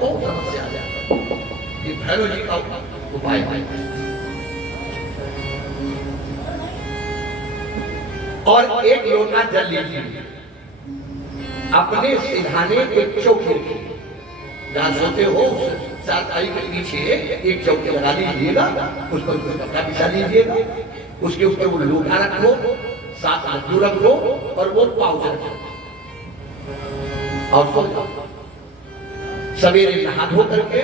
बहुत समस्या आ जाती है। ये भैरव जी का उपाय है। और एक लोटा जल लीजिए, अपने सिरहाने एक चौकी जहां सोते हो चारपाई के पीछे एक चौकी लगा लीजिएगा, उस पर कपड़ा बिछा लीजिएगा, उसके ऊपर वो लोटा रखो, 7 लड्डू रखो और वो पाउच रखो और सो जाओ। सवेरे नहा धो करके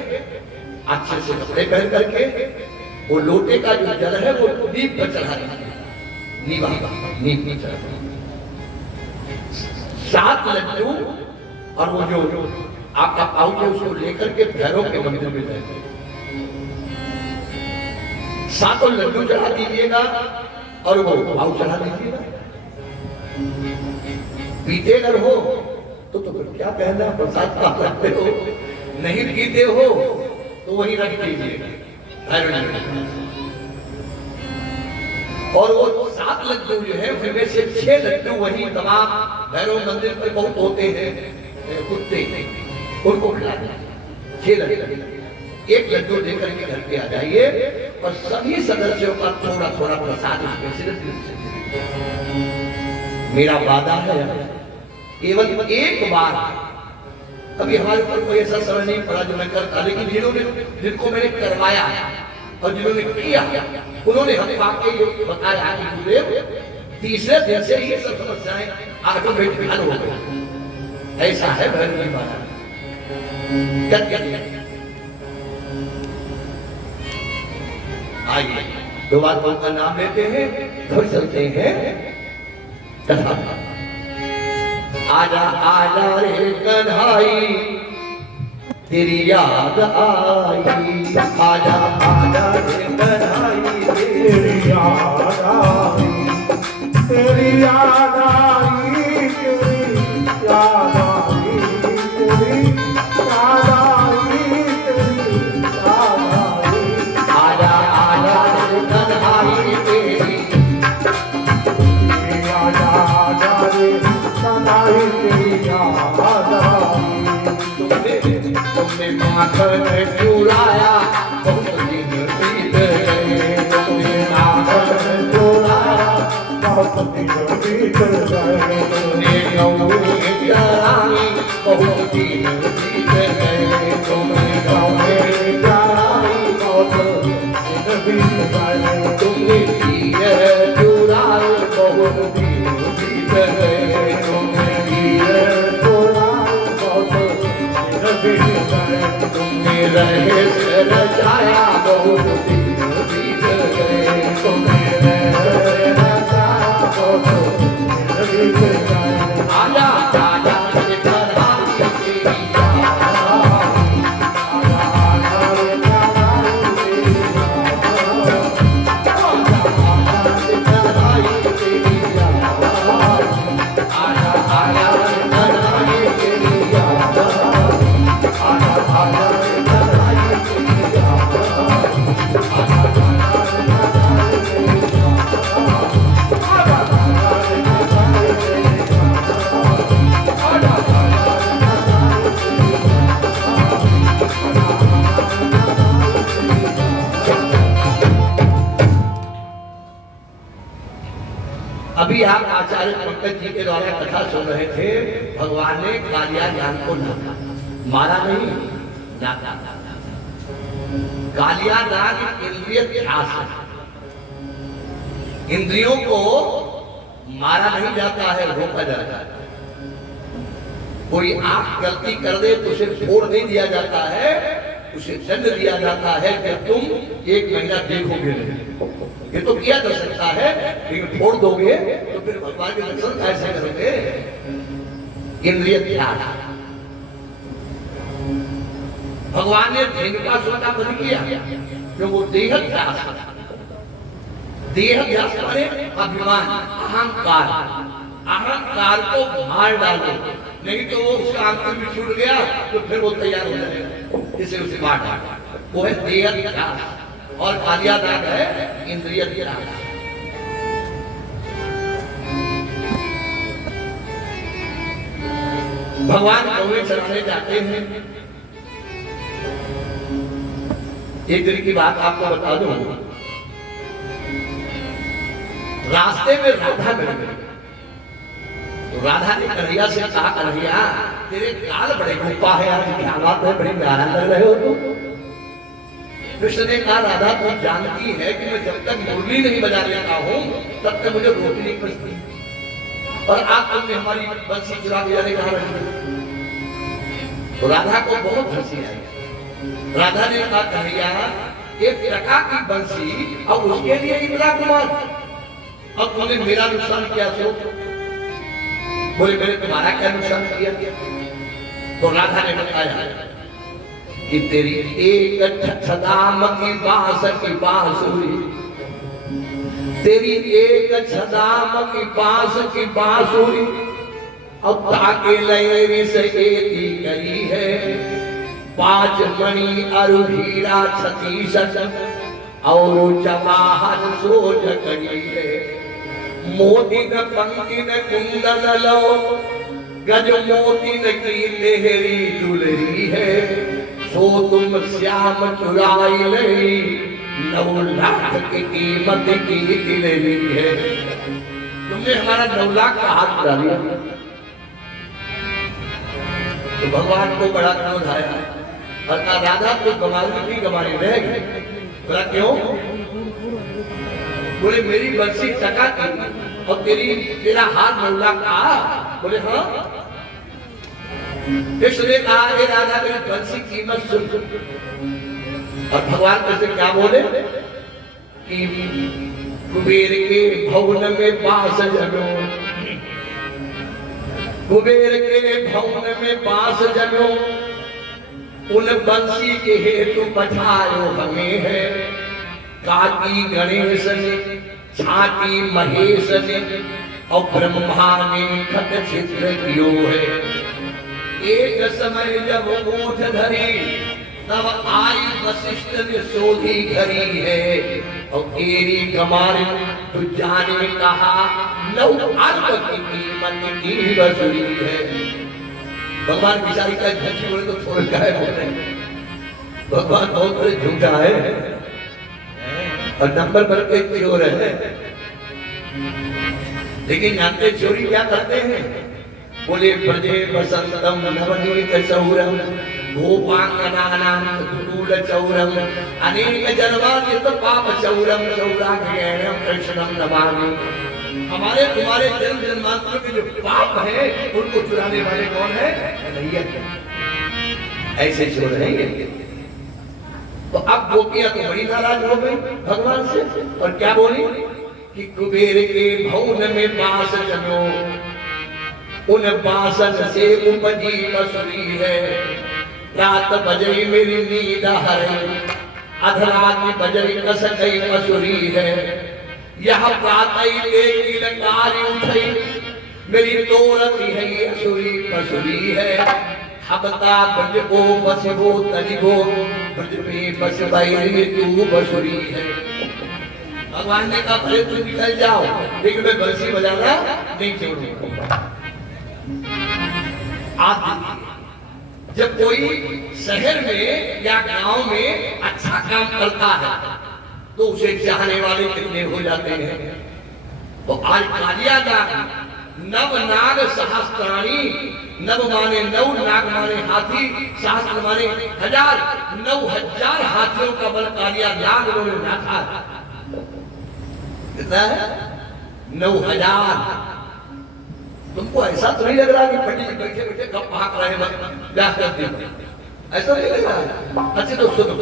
अच्छे से कपड़े पहन करके वो लोटे का जो जल है वो दीप पर चढ़ा दीजिए, नींव पर चढ़ा 7 लड्डू और वो जो आपका पाउच है उसको लेकर के भैरव के मंदिर में जाइए, 7 लड्डू चढ़ा दीजिएगा और वो पाउच चढ़ा दीजिएगा। पीते अगर हो तो फिर क्या कहना, प्रसाद का रखते हो, नहीं पीते हो तो वही रख दीजिए भैरव जी। और वो 7 लड्डू जो है उनमें से 6 लड्डू वही तमाम भैरव मंदिर पे बहुत होते हैं कुत्ते, उनको खिला दें 6 लड्डू। 1 लड्डू लेकर के घर पे आ जाइए और सभी सदस्यों का थोड़ा थोड़ा प्रसाद उसमें से मेरा वादा है केवल एक बार, कभी हमारे ऊपर कोई ऐसा समय नहीं पड़ा जो मैं करता, लेकिन जिनको मैंने करवाया और जिन्होंने किया उन्होंने हमें वाकई ये बताया कि गुरुदेव तीसरे दिन से ही सब समस्याएं ऑटोमेटिक हल हो गई। ऐसा है भैरव जी महाराज। आइए दोबारा उनका नाम लेते हैं, घर चलते हैं कथा। आजा आजा रे कन्हाई तेरी याद आई, आजा आजा रे कन्हाई तेरी याद आई, तेरी याद आई, तेरी याद आई, तेरी याद आई, तेरी याद आई, आजा आजा रे कन्हाई तेरी आजा आजा रे कन्हाई तेरी याद आई। तुमने माखन चुराया बहुत दिन बीत गए, तुमने माखन चुराया बहुत दिन बीत गए, तुमने गौरी चराई बहुत दिन बीत गए, तुमने गौरी चराई बहुत दिन बीत गए, तुमने दिए चुराए बहुत दिन बीत गए, तुमने दिए चुराए बहुत तुमने रहे से रचाया बहुत दिन बीत गए, तुमने रहे रचाया बहुत दिन बीत गए, आजा आजा रे कन्हाई तेरी याद आई, आजा आजा रे कन्हाई तेरी याद आई, आजा आजा रे कन्हाई तेरी याद आई, आजा आजा रे कन्हाई तेरी याद अभी आप आचार्य पंकज जी के द्वारा कथा सुन रहे थे। भगवान ने कालिया ज्ञान को नाथा, मारा नहीं, नाथा। कालिया नाग इंद्रिय ध्यास है, इंद्रियों को मारा नहीं जाता है, रोका जाता है। कोई आंख गलती कर दे तो उसे फोड़ नहीं दिया जाता है, उसे दंड दिया जाता है कि तुम 1 महीना देखोगे नहीं। ये तो किया जा सकता है, लेकिन फोड़ दोगे तो फिर भगवान के दर्शन कैसे करोगे? इंद्रिय ध्यान। भगवान ने धेनुकासुर का वध किया, जो वो देह ध्यास, देह ध्यास माने अभिमान, अहंकार, अहंकार को मार डालो, नहीं तो वो उसका अंकुर भी छूट गया तो फिर वो तैयार हो जाएगा, इसे उसे मार डालो। वो है देह ध्यास और कालिया नाग है इंद्रिय ध्यास। भगवान गौवे चढ़ाने जाते हैं, एक दिन की बात आपको बता दूं, रास्ते में राधा मिल गई। तो राधा ने कन्हैया से कहा, कन्हैया तेरे गाल बड़े गोपा है, आज क्या बात है, बड़ी नाराज लग रहे हो तुम। कृष्ण ने कहा, राधा तू जानती है कि मैं जब तक मुरली नहीं बजा लेता हूँ तब तक मुझे रोटी नहीं पचती, और आज तुमने हमारी बंसी चुरा के जाने कहा रही। तो राधा को बहुत हंसी आई। राधा ने कहा, कन्हैया एक टका की बंसी और उसके लिए इतना गुमान, अब तुमने मेरा नुकसान किया तो बोले मैंने तुम्हारा क्या नुकसान किया। तो राधा ने बताया कि तेरी एक छदाम की बांस की बांसुरी, तेरी एक छदाम की बांस की बांसुरी अब ताके लयरी से एती करी है, 5 मणि अरु हीरा 36 और जवाहर सोज करी है, मोतिन पंकिन कुंदन लो गज मोतिन की लेहरी दुलरी है, सो तुम श्याम चुराई लई 9 लाख की कीमत की दिलरी है। तुमने हमारा 9 लाख का हाथ चुरा लिया। तो भगवान को बड़ा क्रोध आया और कहा, राधा तो गमारी रह गई। बोला क्यों? बोले मेरी बंसी टका की और तेरा हाथ 9 लाख का। बोले हाँ। इसलिए कहा, हे राधा मेरी बंसी कीमत सुन। और भगवान कैसे क्या बोले कि कुबेर के भवन में बास जगो, कुबेर के भवन में बास जगो, उन बंसी के हेतु पठायो हमें है, काटी गणेश ने छाटी महेश ने और ब्रह्मा ने खत छिद्र कियो है। एक समय जब ओठ धरी तब आई वशिष्ठ ने सोधी घरी है, और तेरी गमारी तू जाने कहा 9 अर्ब की कीमत की वसूली है। भगवान बिचारी का झूठी बोले तो छोड़ गए बोले, भगवान बहुत बड़े झूठा है और नंबर पर कोई चोर है। लेकिन जानते चोरी क्या करते हैं? बोले ब्रजे बसंतम नवनीत सौरम गोपांगनानां दुकूल चौरम अनेक जन्मान्वित पाप चौरम चौराग्रहणं कृष्णं नमामि। हमारे तुम्हारे जन्म जन्मांतर के जो पाप है उनको चुराने वाले कौन है? कन्हैया। ऐसे चोर हैं ये। तो अब गोपियां तो बड़ी नाराज हो गई भगवान से और क्या बोली कि कुबेर के भवन में बास जमो, उन बासन से उपजी बसुरी है, रात बजई मेरी नींद हरई, अधरात बजई कस गई बसुरी है, यह प्रातई लेकी लकारी उठई, मेरी तोरती है असुरी बसुरी है, हबता ब्रज को बसबो तनिगो, ब्रज में बस बैरी तू बसुरी है। भगवान ने कहा भले तुम निकल जाओ लेकिन मैं बंसी बजाना नहीं छोड़ूंगा। आप जब कोई शहर में या गांव में अच्छा काम करता है तो उसे चाहने वाले कितने हो जाते हैं। तो आज कालिया का नव नाग सहस्त्राणी, नव माने 9 नाग माने हाथी, सहस्त्र माने 1000, 9000 हाथियों का बल कालिया नाग उन्होंने नाथा। कितना है? 9000। तुमको ऐसा तो नहीं लग रहा कि पंडित जी बैठे बैठे कब भाग रहे हैं क्या करते हैं? ऐसा नहीं लग रहा। अच्छे तो सुनो,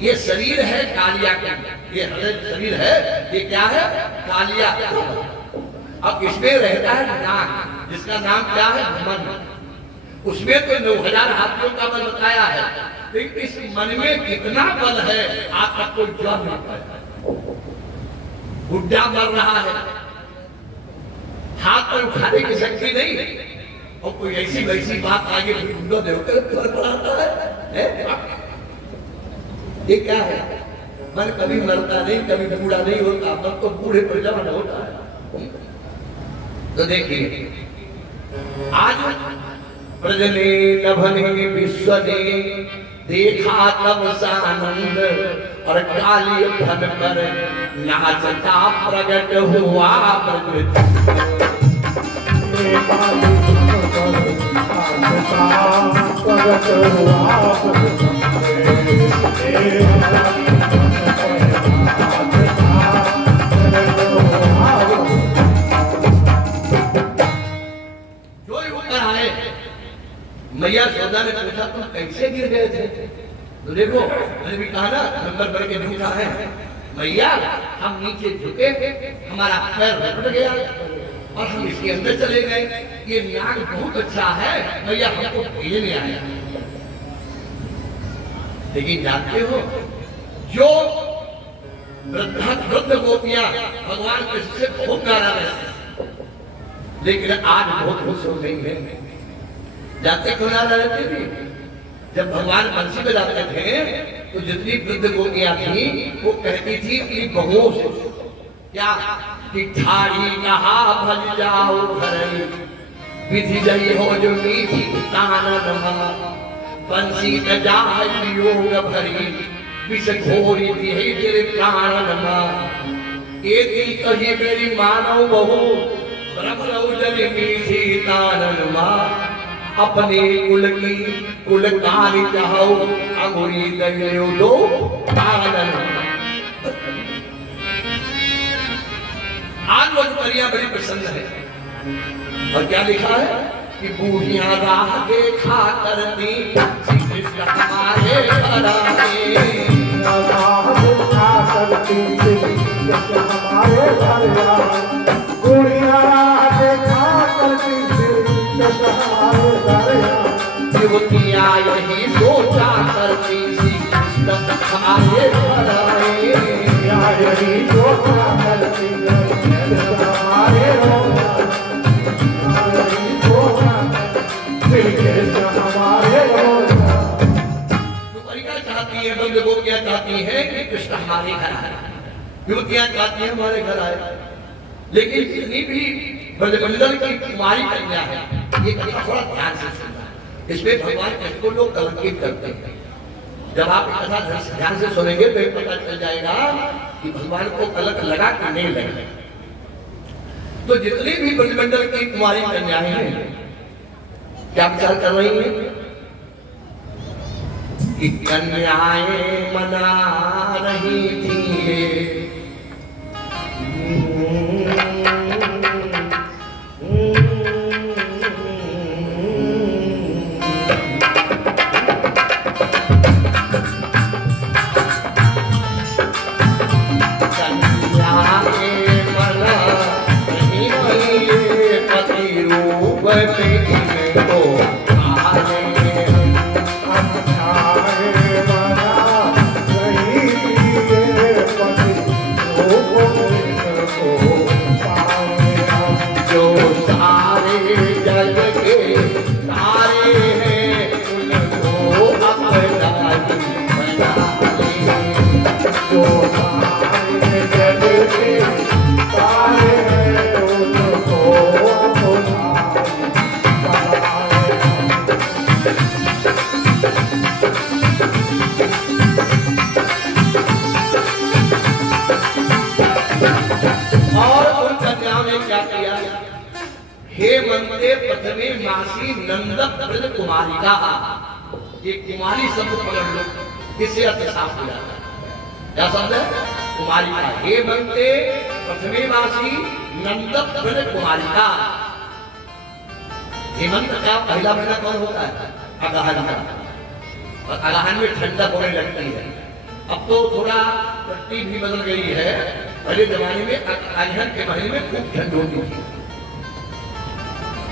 ये शरीर है कालिया का, ये शरीर है, ये क्या है? कालिया। अब इसमें रहता है नाग जिसका नाम क्या है? मन। उसमें तो 9000 हाथियों का बल बताया है, लेकिन इस मन में कितना बल है आप तक कोई जान नहीं पाया। बुढ़ा मर रहा है, हाथ पर उठाने की शक्ति नहीं, और कोई ऐसी वैसी बात आगे बुढ़ा देवकर पड़ाता है। ये क्या है? मन कभी मरता नहीं, कभी बूढ़ा नहीं होता, मन तो बूढ़े पर जवान होता है। तो देखिए आज प्रजने नभने विश्वने देखा तब सानंद और काली फन पर नाचता प्रकट हुआ प्रकृति। मैया सौदा ने पूछा तुम कैसे गिर गए थे? तो देखो मैंने भी कहा ना नंबर भर के झूठा है। मैया हम नीचे झुके, हमारा पैर रगड़ गया और हम इसके अंदर चले गए। ये नाग बहुत अच्छा है मैया, हमको भेजने आया। लेकिन जानते हो जो वृद्ध गोपियां भगवान कृष्ण से बहुत नाराज है, लेकिन आज बहुत खुश हो गई है। जाते क्यों नाराज रहते थे? जब भगवान बंसी बजाते थे तो जितनी वृद्ध गोपियां थी वो कहती थी अपनी बहुओं से क्या कि ठाड़ी नहा भज जाओ घर विधि जई हो जो मीठी ताननमा बंसी बजाए योग भरी विष घोरी दिए तेरे प्राणनमा। एक कही मेरी मानव बहु ब्रह्मजल मीठी ताननमा अपने कुल की कुल काली चाहो अंगुरी दयो दो तानन। आज लोग परियां बड़ी प्रसन्न है और क्या लिखा है कि बूढ़ियां राह देखा करती श्री कृष्ण हमारे घर आए। राह देखा करती श्री कृष्ण हमारे घर आए। बूढ़ियां राह देखा करती युवतियां यही सोचा करती श्री कृष्ण हमारे घर आए। यही सोचा करती हमारे चाहती है बंद गोपियां चाहती है कि कृष्ण हमारे घर आए, युवतियां चाहती है हमारे घर आए। लेकिन जितनी भी ब्रजमंडल की कुमारी कन्या है ये कथा थोड़ा ध्यान से सुनना। इसमें भगवान कृष्ण को लोग कलंकित करते हैं। जब आप कथा ध्यान से सुनेंगे तो पता चल जाएगा कि भगवान को कलंक लगा कि नहीं लगा। तो जितनी भी ब्रजमंडल की कुमारी कन्याएं हैं क्या विचार कर रही हैं कि कन्याएं मना रही थी प्रथमे मासी नंदक ब्रज कुमारिका। ये कुमारी शब्द पकड़ लो, किससे अर्थ साफ हो जाता है? क्या शब्द है? कुमारिका। हे बनते प्रथमे मासी नंदक ब्रज कुमारिका। हेमंत का पहला महीना कौन होता है? अगहन का। और अगहन में ठंडक होने लगती है। अब तो थोड़ा प्रकृति भी बदल गई है। पहले जमाने में अगहन के महीने में खूब ठंड होती थी।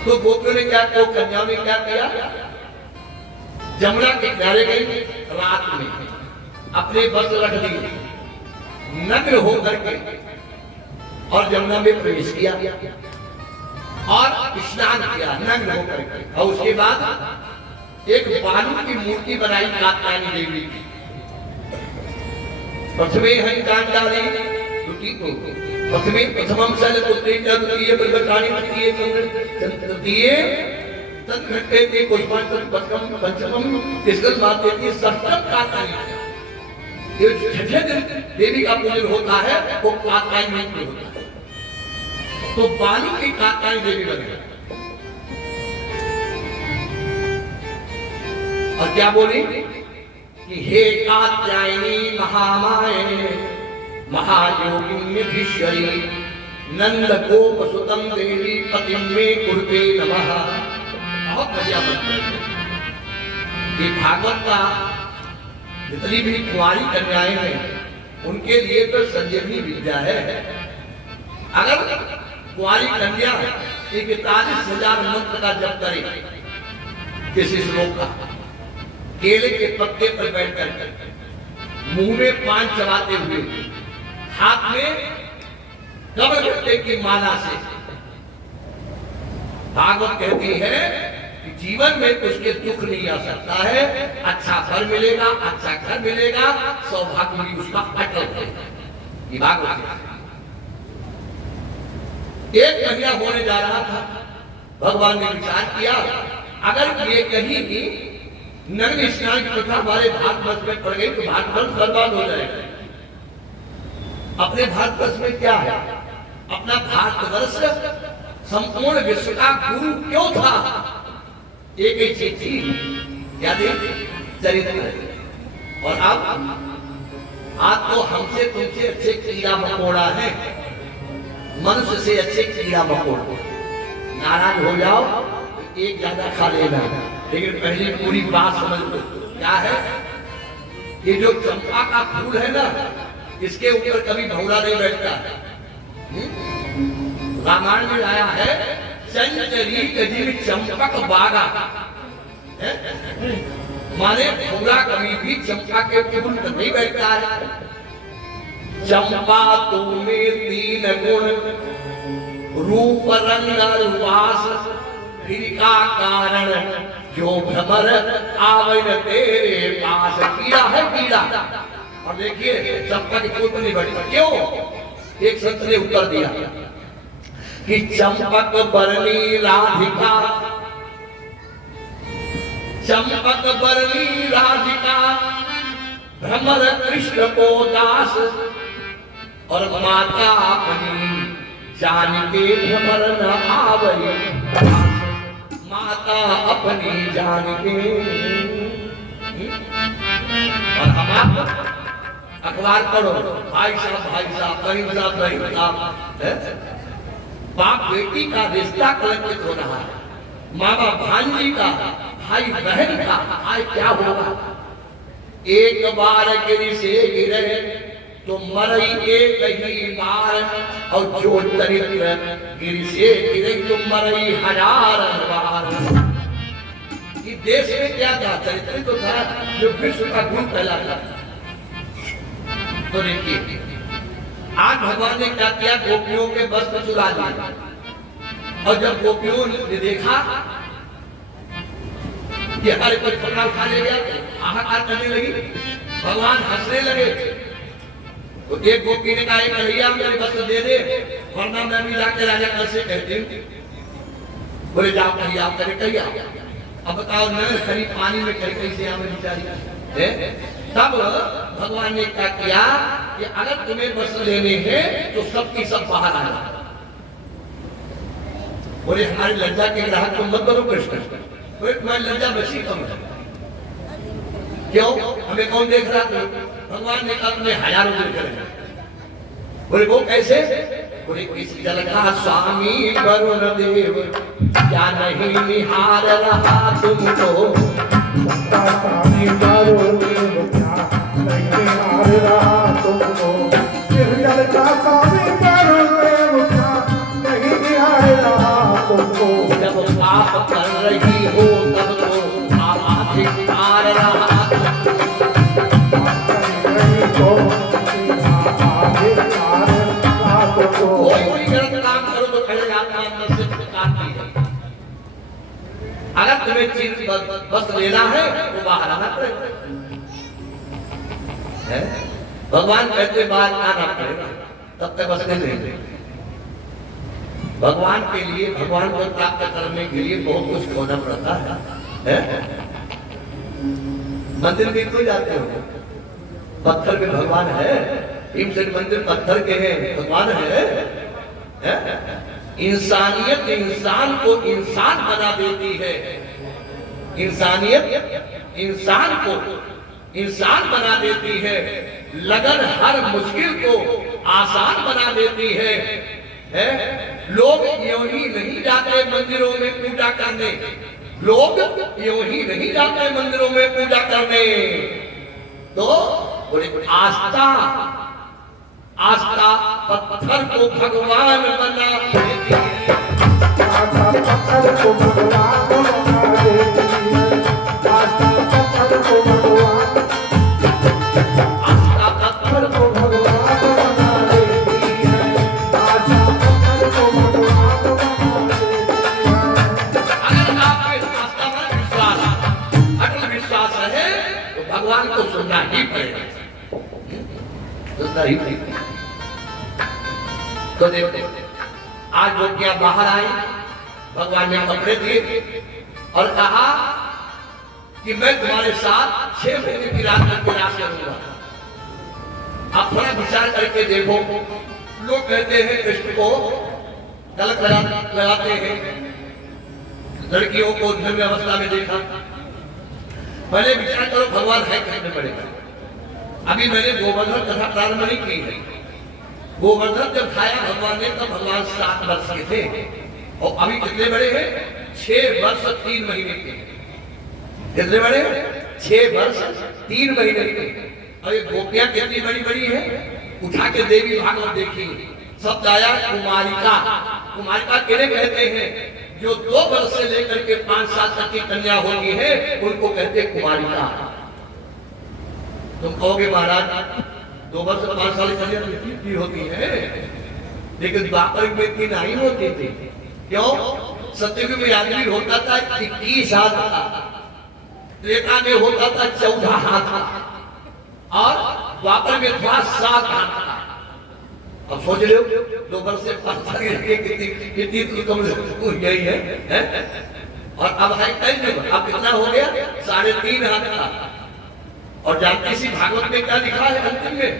तो गोपियों ने क्या किया? कन्याओं ने क्या किया? जमुना के किनारे गई रात में, अपने वस्त्र रख दिए, नग्न होकर के और जमुना में प्रवेश किया और स्नान किया नग्न होकर के। और उसके बाद एक बालू की मूर्ति बनाई कात्यायनी देवी की। प्रथमे हंकान डाली दुटी को प्रथमे प्रथमम सल पुत्री द्वितीय ब्रह्मचारी तृतीय तन घटे थे पुष्पांचल पचकम पंचमम तिसगल माते की सप्तम कात्यायनी। ये छठे दिन देवी का पूजन होता है वो कात्यायनी में होता है। तो बालू की कात्यायनी देवी बन गई। और क्या बोली कि हे कात्यायनी महामाये महायोगिन्यधीश्वरी नंद गोप सुतम देवी पतिम में कुरुते नमः। बहुत बढ़िया मंत्र है ये भागवत का। जितनी भी कुंवारी कन्याएं हैं उनके लिए तो संजीवनी विद्या है। अगर कुंवारी कन्या 41,000 मंत्र का जप करे किसी श्लोक का, केले के पत्ते पर बैठकर मुंह में पान चबाते हुए हाथ में कमलगट्टे की माला से, भागवत कहती है कि जीवन में उसके दुख नहीं आ सकता है। अच्छा घर मिलेगा, अच्छा घर मिलेगा, सौभाग्य भी उसका अटल रहेगा। ये भागवत एक महीना होने जा रहा था। भगवान ने विचार किया अगर ये कहीं नग्न स्नान की प्रथा हमारे भारतवर्ष में पड़ गई तो भारतवर्ष बर्बाद हो जाएगा। अपने भारतवर्ष में क्या है? अपना भारतवर्ष संपूर्ण विश्व का गुरु क्यों था? एक ही चीज थी, याद है? चरित्र। और अब आज तो हमसे तुमसे अच्छे कीड़ा मकोड़ा है, मनुष्य से अच्छे कीड़ा मकोड़ा। नाराज हो जाओ एक ज्यादा खा लेना, लेकिन पहले पूरी बात समझ लो। क्या है? ये जो चंपा का फूल है ना, इसके ऊपर कभी भौरा नहीं बैठता। रामायण में आया है चंचरी कजीब चंपक बागा, माने भौरा कभी भी चंपा के फूल पर नहीं बैठता है। चंपा तुम्हें 3 गुण रूप रंग वास फिर का कारण जो भ्रमर आवन तेरे पास। कीड़ा है कीड़ा। और देखिए चंपा के फूल पर नहीं बैठता क्यों? एक संत ने उत्तर दिया कि चंपक बरनी राधिका, चंपक बरनी राधिका भ्रमर कृष्ण को दास, और माता अपनी जान के भ्रमर न आवई, माता अपनी जान के। और हम अखबार पढ़ो, भाई साहब करीब साहब बाप बेटी का रिश्ता कलंकित हो रहा है, मामा भांजी का, भाई बहन का आज क्या होगा? एक बार गिरी से गिरे तो मरई एक ही बार, और जो चरित्र गिरी से गिरे तो मरई 1000 बार। ये देश में क्या था? चरित्र तो था जो विश्व का गुरु कहलाता। तो देखिए आज भगवान ने क्या किया? गोपियों के वस्त्र चुरा दिए। और जब गोपियों ने देखा कि हमारे कोई पकड़ा उठा ले गया, हाहाकार करने लगी, भगवान हंसने लगे। तो एक गोपी ने कहा कन्हैया मेरे वस्त्र दे दे, वरना मैं भी जाके राजा कल से कहती हूँ। बोले जाओ कन्हैया करे कहिया। अब बताओ न खरी पानी में खड़ी कैसे आवे बेचारी। तब भगवान ने क्या किया कि अगर तुम्हें वस्त्र लेने हैं तो सबकी सब बाहर आ जाओ। बोले हमारी लज्जा के ग्राहक तुम मत करो कृष्ण। बोले तुम्हारी लज्जा बची कम है। क्यों? हमें कौन देख रहा था? भगवान ने कहा तुम्हें 1000 रुपये करेंगे। बोले वो कैसे? बोले किसी जल का स्वामी वरुण देव क्या नहीं निहार रहा तुमको, स्वामी वरुण देव क्या नहीं निहार रहा तुमको, किस जल का स्वामी वरुण देव क्या नहीं निहार रहा तुमको, जब पाप कर रही हो तब तो आधिकार रहा कोई गलत काम करो तो पहले आपका अंदर से काटती है। अगर तुम्हें चीज बस लेना है तो बाहर आना पड़ेगा। भगवान कहते बाहर आना पड़ेगा, तब तक बस नहीं लेंगे। भगवान के लिए, भगवान को प्राप्त करने के लिए बहुत कुछ खोना पड़ता है? मंदिर में क्यों जाते हो? पत्थर में भगवान है, भीमसेन मंदिर पत्थर के हैं, भगवान है? इंसानियत इंसान को इंसान बना देती है, इंसानियत इंसान को इंसान बना देती है, लगन हर मुश्किल को आसान बना देती है? लोग यूं ही नहीं जाते मंदिरों में पूजा करने, लोग यूं ही नहीं जाते मंदिरों में पूजा करने, तो बोले आस्था, आस्था पत्थर को भगवान बना देती है, आस्था पत्थर को भगवान बना देती है, आस्था पत्थर को भगवान, आस्था पत्थर को भगवान बना देती है, आस्था पत्थर को भगवान बना देती है। अगर आपके आस्था पर विश्वास, अटल विश्वास है तो भगवान को सुनना ही पड़ेगा, सुनना ही पड़ेगा। तो देखो आज वो क्या बाहर आए, भगवान ने कपड़े दिए और कहा कि मैं तुम्हारे साथ 6 महीने की रात करके रात करूंगा। आप थोड़ा विचार करके देखो, लोग कहते हैं कृष्ण को तलक लगाते हैं, लड़कियों को धर्म अवस्था में देखा। पहले विचार करो भगवान है कितने बड़े। अभी मैंने गोवर्धन कथा प्रारंभ नहीं की है। गोवर्धन जब खाया भगवान ने तब भगवान 7 वर्ष के थे और अभी कितने बड़े हैं? 6 वर्ष 3 महीने के। कितने बड़े? 6 वर्ष 3 महीने के। और ये गोपियां कितनी बड़ी बड़ी है, उठा के देवी भागवत देखी, सब आया कुमारिका। कुमारिका किन्हें कहते हैं? जो 2 वर्ष से लेकर के 5 साल तक की कन्या होती है उनको कहते कुमारिका। तुम कहोगे महाराज 2 वर्ष 5 साल की कन्या की होती है, लेकिन द्वापर में इतनी नहीं होती थी। क्यों? सतयुग में आदमी होता था 21 हाथ का, त्रेता में होता था 14 हाथ का और द्वापर में था 7 हाथ का। अब सोच रहे हो 2 वर्ष से 5 साल कितनी कम यही है? और अब है अब कितना हो गया? 3.5 हाथ का। और जानते इसी भागवत में क्या लिखा है अंतिम में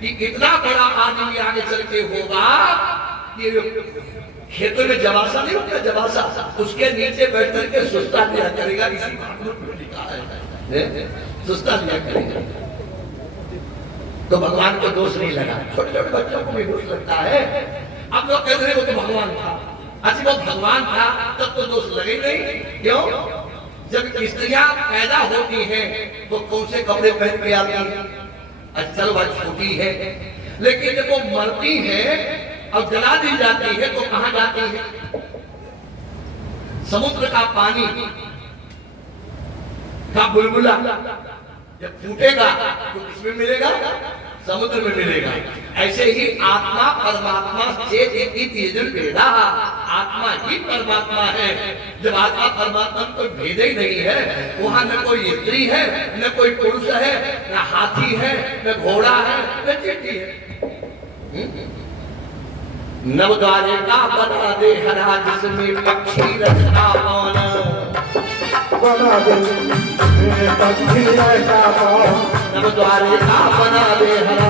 कि इतना बड़ा आदमी आगे चल के होगा कि खेतों में जवासा नहीं होता, जवासा उसके नीचे बैठ करके सुस्ता लिया करेगा। इसी भागवत में लिखा है सुस्ता लिया करेगा। तो भगवान को दोष नहीं लगा, छोटे छोटे बच्चों को भी दोष लगता है। अब लोग कहते हैं वो तो भगवान था। अच्छा वो भगवान था तब तो दोष लगे नहीं। क्यों? जब स्त्रियां पैदा होती हैं तो कौन से कपड़े पहन के आती हैं? अच्छा वह छोटी है, लेकिन जब वो मरती है और जला दी जाती है तो कहां जाती है? समुद्र का पानी का बुलबुला जब फूटेगा तो किसमें मिलेगा? समुद्र में मिलेगा। ऐसे ही आत्मा परमात्मा से भेदा, आत्मा ही परमात्मा है। जब आत्मा परमात्मा कोई भेद ही नहीं है, वहां न कोई स्त्री है, न कोई पुरुष है, न हाथी है, न घोड़ा है, न चींटी है। नवद्वारे का बना दे हरा, जिसमें पक्षी रचना पाना बना दे पक्षी रहता पाओ। नवद्वारे का बना दे हरा,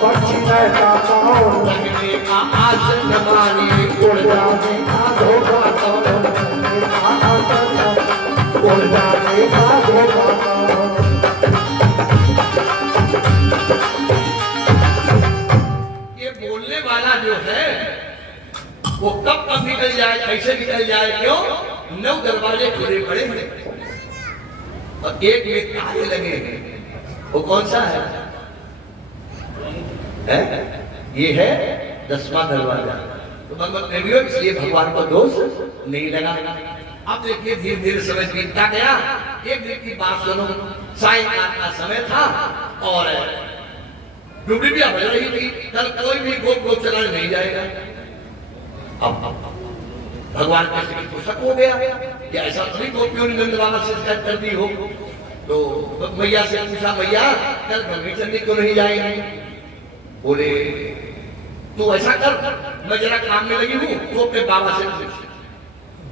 पक्षी रहता पाओ। रहने का आसन मानी, उड़ जाने का धोखा पाओ। उड़ जाने का धोखा पाओ। ये बोलने वाला जो है वो कब कब निकल जाए, कैसे निकल जाए? क्यों? 9 दरवाजे खुले पड़े हैं और एक में ताले लगे हैं। वो कौन सा है? ये है 10वां दरवाजा। तो भगवत प्रेमियों इसलिए भगवान को दोष नहीं लगा। अब देखिए धीरे धीरे समय बीतता गया। एक दिन की बात सुनो, सायंकाल का समय था और डुबली भी बज रही थी। कल कोई भी गोप चलाने नहीं जाएगा। अब भगवान कैसे की पुस्तक हो गया कि ऐसा थोड़ी गोपियों ने नंदलाला से शिकायत कर दी हो। तो मैया से पूछा, मैया कल भगवी चलने क्यों नहीं जाएंगे? बोले तू ऐसा कर, मैं जरा काम में लगी हूँ, तो अपने बाबा से पूछ।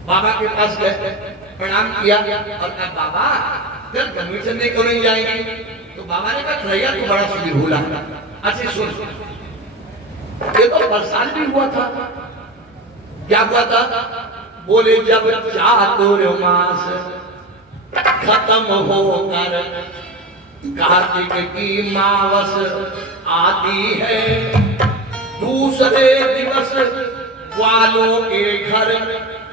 बाबा के पास गए, प्रणाम किया और कहा बाबा जब गंगे चलने क्यों नहीं जाएंगे? तो बाबा ने कहा भैया तू बड़ा सुधी भूला। अच्छा सुन, ये तो बरसात भी हुआ था। क्या हुआ था? बोले जब चातुर्मास खत्म होकर कार्तिक की मावस आती है, दूसरे दिवस वालों के घर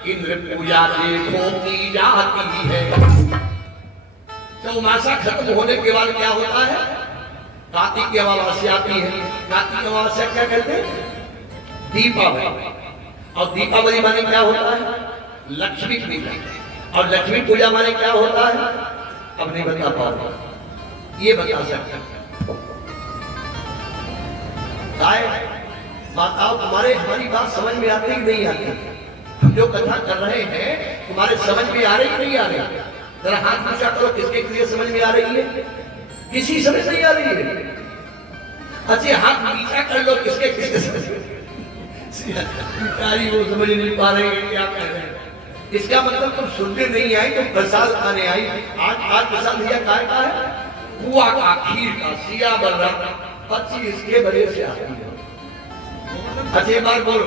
इंद्र पूजा देखो की जाती है। चौमासा खत्म होने के बाद क्या होता है? कार्तिक की अमावस्या आती है। कार्तिक की अमावस्या क्या कहते हैं? दीपावली। और दीपावली माने क्या होता है? लक्ष्मी पूजा। और लक्ष्मी पूजा माने क्या होता है? अब नहीं बता पाऊंगा, ये बता सकता माताओं, तुम्हारे हमारी बात समझ में आती कि नहीं आती? हम जो कथा कर रहे हैं तुम्हारे समझ में आ रही कि नहीं आ रही? जरा हाथ पूछा करो किसके लिए समझ में आ रही है? किसी समझ नहीं आ रही है। अच्छा हाथ नीचा कर लो, किसके किसके समझ में? वो समझ नहीं पा रहे हैं क्या कह रहे हैं। इसका मतलब तुम सुनने नहीं आई, तुम प्रसाद खाने आई। आज प्रसाद भैया का है? हुआ का, खीर का, सिया बर्रा, अच्छी इसके बड़े से आती है। अच्छा एक बार बोलो,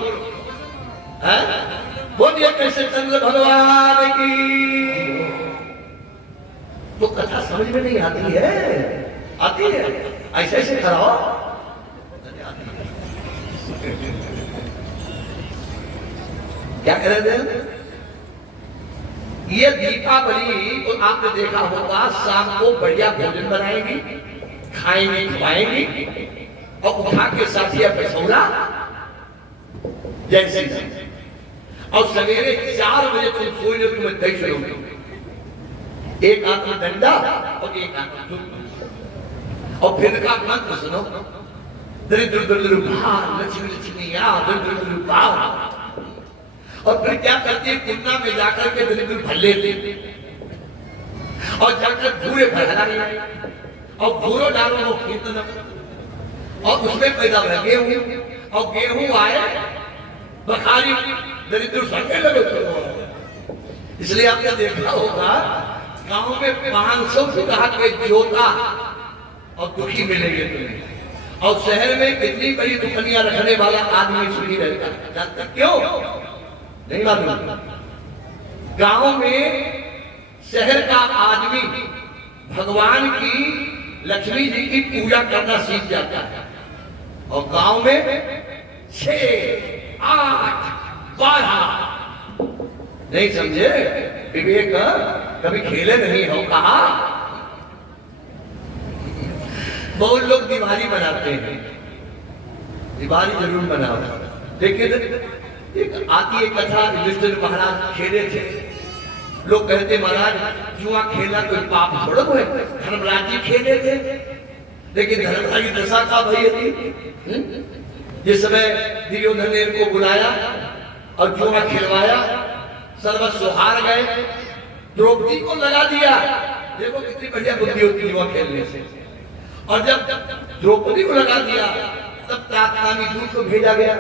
बोलिए कैसे चंद्र भगवान की। तो कथा समझ में नहीं आती है? आती है? ऐसे ऐसे कराओ। क्या कह रहे थे? ये दीपावली तो आपने देखा होगा, शाम को बढ़िया भोजन बनाएंगी, खाएंगी, खवाएंगी और उठा के साथिया पैसौला जैसे, और सवेरे 4 बजे तुम सोई लो, तुम्हें दही चलोगे, एक हाथ में डंडा और एक हाथ में धूप, और फिर का मंत्र सुनो, दरिद्र दरिद्र भाव लक्ष्मी लक्ष्मी या दरिद्र दरिद्र भाव। और फिर क्या करती है? कुन्ना में जाकर के दरिद्र भल्ले लेते और जाकर भूरे भरलाई और भूरो डालो वो खेत में, और उसमें पैदा हुआ गेहूं, और गेहूं आए बखारी दरिद्र सड़ने लगे। इसलिए आपने देखा होगा गांव में 500 फुटहा के जोता और दुखी मिलेंगे तुम्हें, और शहर में कितनी बड़ी दुकानियां रखने वाला आदमी सुखी रहता है। जानते क्यों? नहीं मालूम। गांव में शहर का आदमी भगवान की, लक्ष्मी जी की पूजा करना सीख जाता है, और गांव में 6, 8, 12 नहीं समझे? विवेक कभी खेले नहीं हो कहा। बहुत लोग दिवाली मनाते हैं, दिवाली जरूर मनाओ, लेकिन एक आती है कथा, युधिष्ठिर महाराज खेले थे, लोग कहते महाराज जुआ खेलना कोई पाप थोड़ा है। धर्मराज जी खेले थे, लेकिन धर्मराज की दशा का भई थी। जिस समय दुर्योधन ने इनको बुलाया और जुआ खिलवाया, सर्वस्व हार गए, द्रौपदी को लगा दिया। देखो कितनी बढ़िया बुद्धि होती जुआ खेलने से। और जब द्रौपदी को लगा दिया तब तात्कालिक दूत को भेजा गया।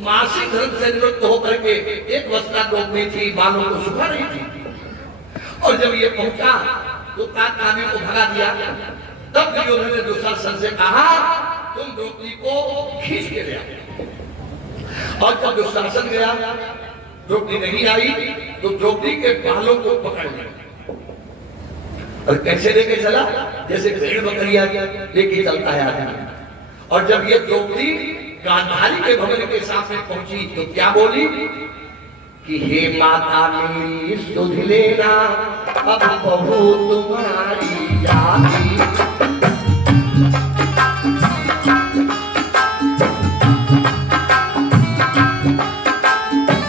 मासिक धर्म से निवृत्त होकर के एक वस्त्रा द्रौपदी थी, बालों को सुखा रही थी, और जब ये पहुंचा तो तात्कालिक को भगा दिया। तब दुर्योधन ने दुशासन से कहा तुम द्रौपदी को खींच के ले आओ। और जब दुशासन गया, द्रौपदी नहीं आई, तो द्रौपदी के बालों को पकड़ लिया और कैसे लेके चला? जैसे भेड़ बकरियां लेके चलता है आदमी। और जब ये द्रौपदी गांधारी के भवन के सामने पहुंची तो क्या बोली कि हे माता मेरी सुध लेना, अब बहू तुम्हारी जाती।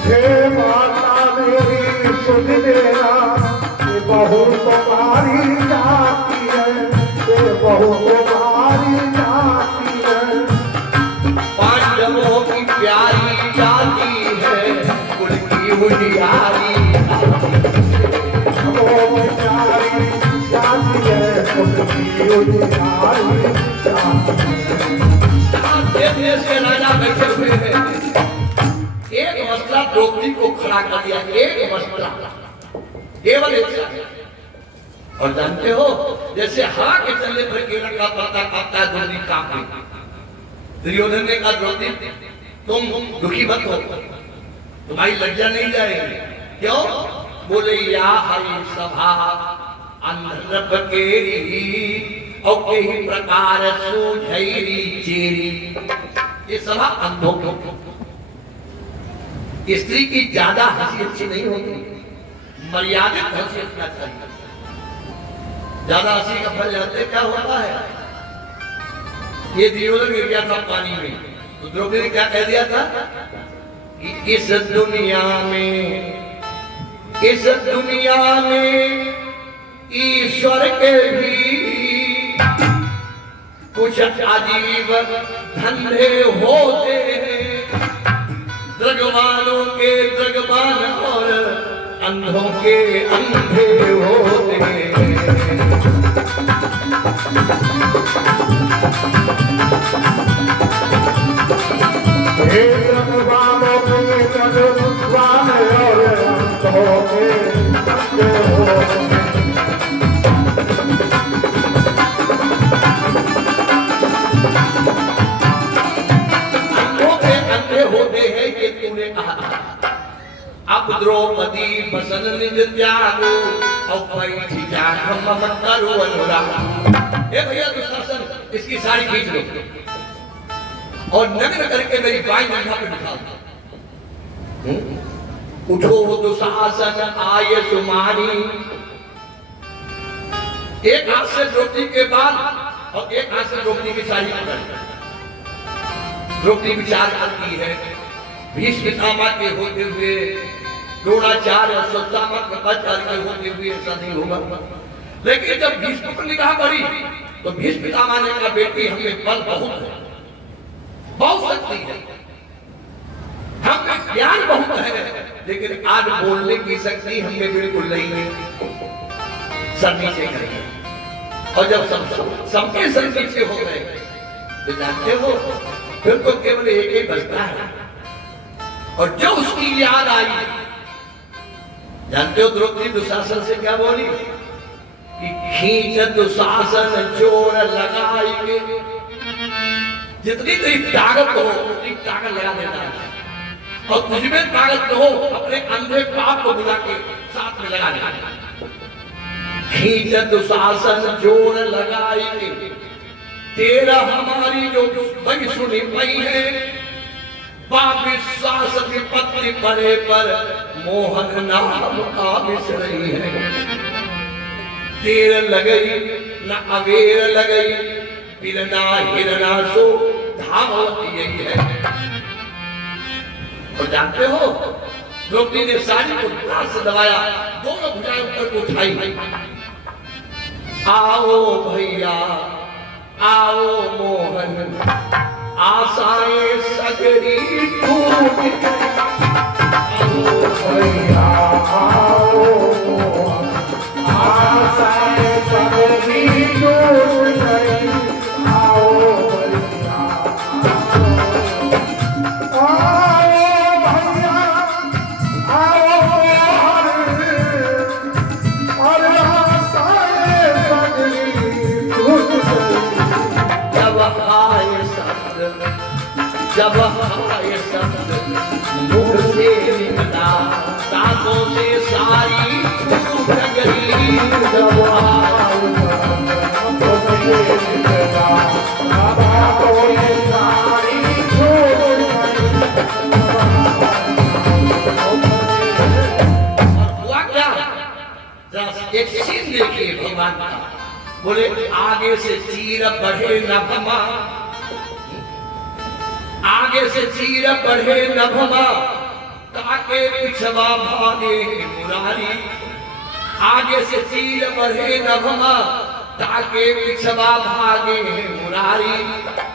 हे माता मेरी सुध लेना, बहू तुम्हारी जाती है, बहू तुम्हारी जाती है। पांडवों की प्यारी जाती है, कुल की उजियारी जाती है, कुल की उजियारी जाती है। देश के राजा बैठे हुए हैं, एक मसला द्रौपदी को खड़ा कर दिया, एक मसला, केवल एक। और जानते हो जैसे हवा के चलने पर केला का पत्ता काटता है, द्रौपदी कांपती। दुर्योधन ने कहा द्रौपदी तुम दुखी मत हो, तुम्हारी लज्जा नहीं जाएगी। क्यों? बोले या हरि सभा अंधर बकेरी और कई प्रकार सूझैरी चेरी। ये सभा अंधों की। स्त्री की ज्यादा हंसी अच्छी नहीं होती, मर्यादित हंसी रखना चाहिए। ज्यादा हंसी का फल जानते क्या होता है? ये दुर्योधन गिर गया था पानी में, तो द्रौपदी ने क्या कह दिया था कि इस दुनिया में ईश्वर के भी कुछ अजीब धंधे होते हैं, द्रगवानों के द्रगवान और अंधों के अंधे होते हैं। हे द्रगवानों के द्रगवान और अंधों के अंधे होते हैं। अब द्रौपदी बसन निज त्यागो और पैठी जाख मम करो अनुराग। ए भैया दुशासन इसकी साड़ी खींच लो और नग्न करके मेरी बाई जगह पे बिठा दो। उठो दुशासन आये सुमानी। एक हाथ से द्रौपदी के बाल और एक हाथ से द्रौपदी की साड़ी पकड़। द्रौपदी विचार करती है भीष्म पितामह के होते हुए, द्रोणाचार्य और सत्यामह के होते हुए ऐसा नहीं होगा। लेकिन जब भीष्म पर निगाह पड़ी तो भीष्म पितामह ने कहा बेटी हमें बल बहुत है, बहुत शक्ति है, हमें ज्ञान बहुत है, लेकिन आज बोलने की शक्ति हमें बिल्कुल नहीं है। सर नीचे करेंगे। और जब सबके सर नीचे हो गए तो जानते हो फिर तो केवल एक ही बचता है। और जो उसकी याद आई, जानते हो द्रौपदी दुशासन से क्या बोली कि खींच दुशासन जोर लगाई के। जितनी तेरी ताकत हो उतनी ताकत लगा देता है, और तुझमें ताकत हो अपने अंधे पाप को बुला के साथ में लगा देता। खींच दुशासन जोर लगाई के, तेरा हमारी जो बड़ी सुनी पई है, विश्वास विपत्ति पड़े पर मोहन नाम का बिसरई है। तेर लगई न अवेर लगई, बिरना हिरना सो धामवती यही है। और जानते हो द्रौपदी ने साड़ी को दांत से दबाया, दोनों भुजाएं ऊपर को उठाई। आओ भैया आओ मोहन, आशाएं सगरी टूट गई। आओ भैया आओ मोहन, आशाएं सगरी टूट गई। आओ भैया आओ भैया आओ मोहन, और आशाएं सगरी टूट गई। जब आए शब्द मुख से निकला, दांतों से सारी छूट गई। जब आए मुख से निकला, दांतों से सारी छूट गई। हुआ क्या? एक सीन देखिए भगवान का। बोले आगे से चीर बढ़े नभमा, आगे से चीर बढ़े नभमा, ताके पिछवा भागे मुरारी। आगे से चीर बढ़े नभमा, ताके पिछवा भागे मुरारी।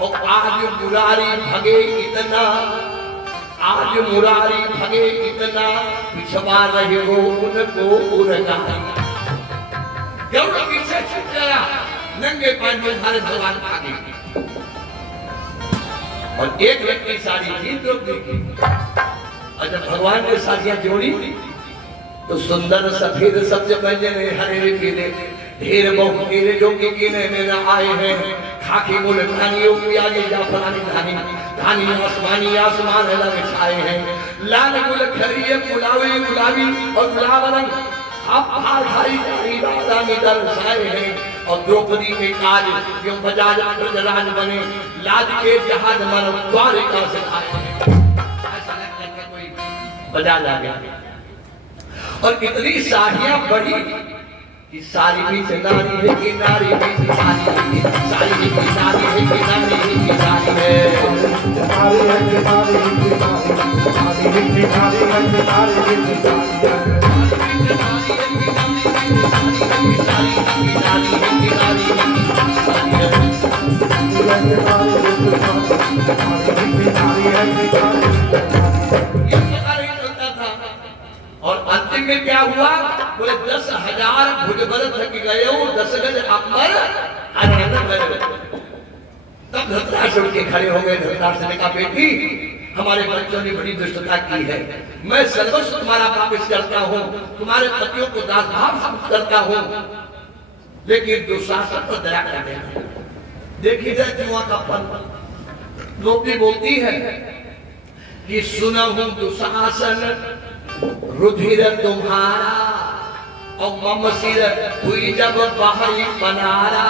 और आज मुरारी भगे इतना, आज मुरारी भगे इतना, पिछवा रहे हो उनको उरगारी। गरुड़ पीछे छूट गया, नंगे पांव में हमारे भगवान आगे। और एक रंग की साड़ी थी द्रौपदी की। और जब भगवान ने साड़ियां जोड़ी तो सुंदर सफेद सब्ज पंजे ने हरे पीले ढेर बहु तेरे जो कि गिने में न आए हैं। खाकी मुल धानियों की आगे जाफरानी धानी धानी आसमानी आसमान रंग छाए हैं। लाल गुल खरिए गुलाबी गुलाबी और गुलाब रंग आप खाई खाई राधा में दर्शाए हैं। और द्रौपदी के काज क्यों बजाज ब्रजराज बने लाज के जहाज मन द्वारिका से आए हैं। ऐसा लगता है कोई बजाज आ गया। और इतनी साड़ियां बढ़ी कि सारी भी नारी है कि नारी भी सारी है, सारी भी नारी है कि नारी है कि नारी है, नारी है कि नारी है कि नारी है कि नारी है कि नारी है कि और अंतिम में क्या हुआ? बोले 10,000 भुजबल थक गए 10 गज अंबर तब धृतराष्ट्र के खड़े हो गए। धृतराष्ट्र ने कहा बेटी हमारे बच्चों ने बड़ी दुष्टता की है। मैं सर्वस्व तुम्हारा वापस करता हूँ, तुम्हारे पतियों को दास भाव करता हूँ, लेकिन दुशासन पर दया कर देना। देखिए जुआ का फल। द्रौपदी बोलती है कि सुना हूं दुशासन रुधिर तुम्हारा और मम सिर हुई जब बाहरी बनारा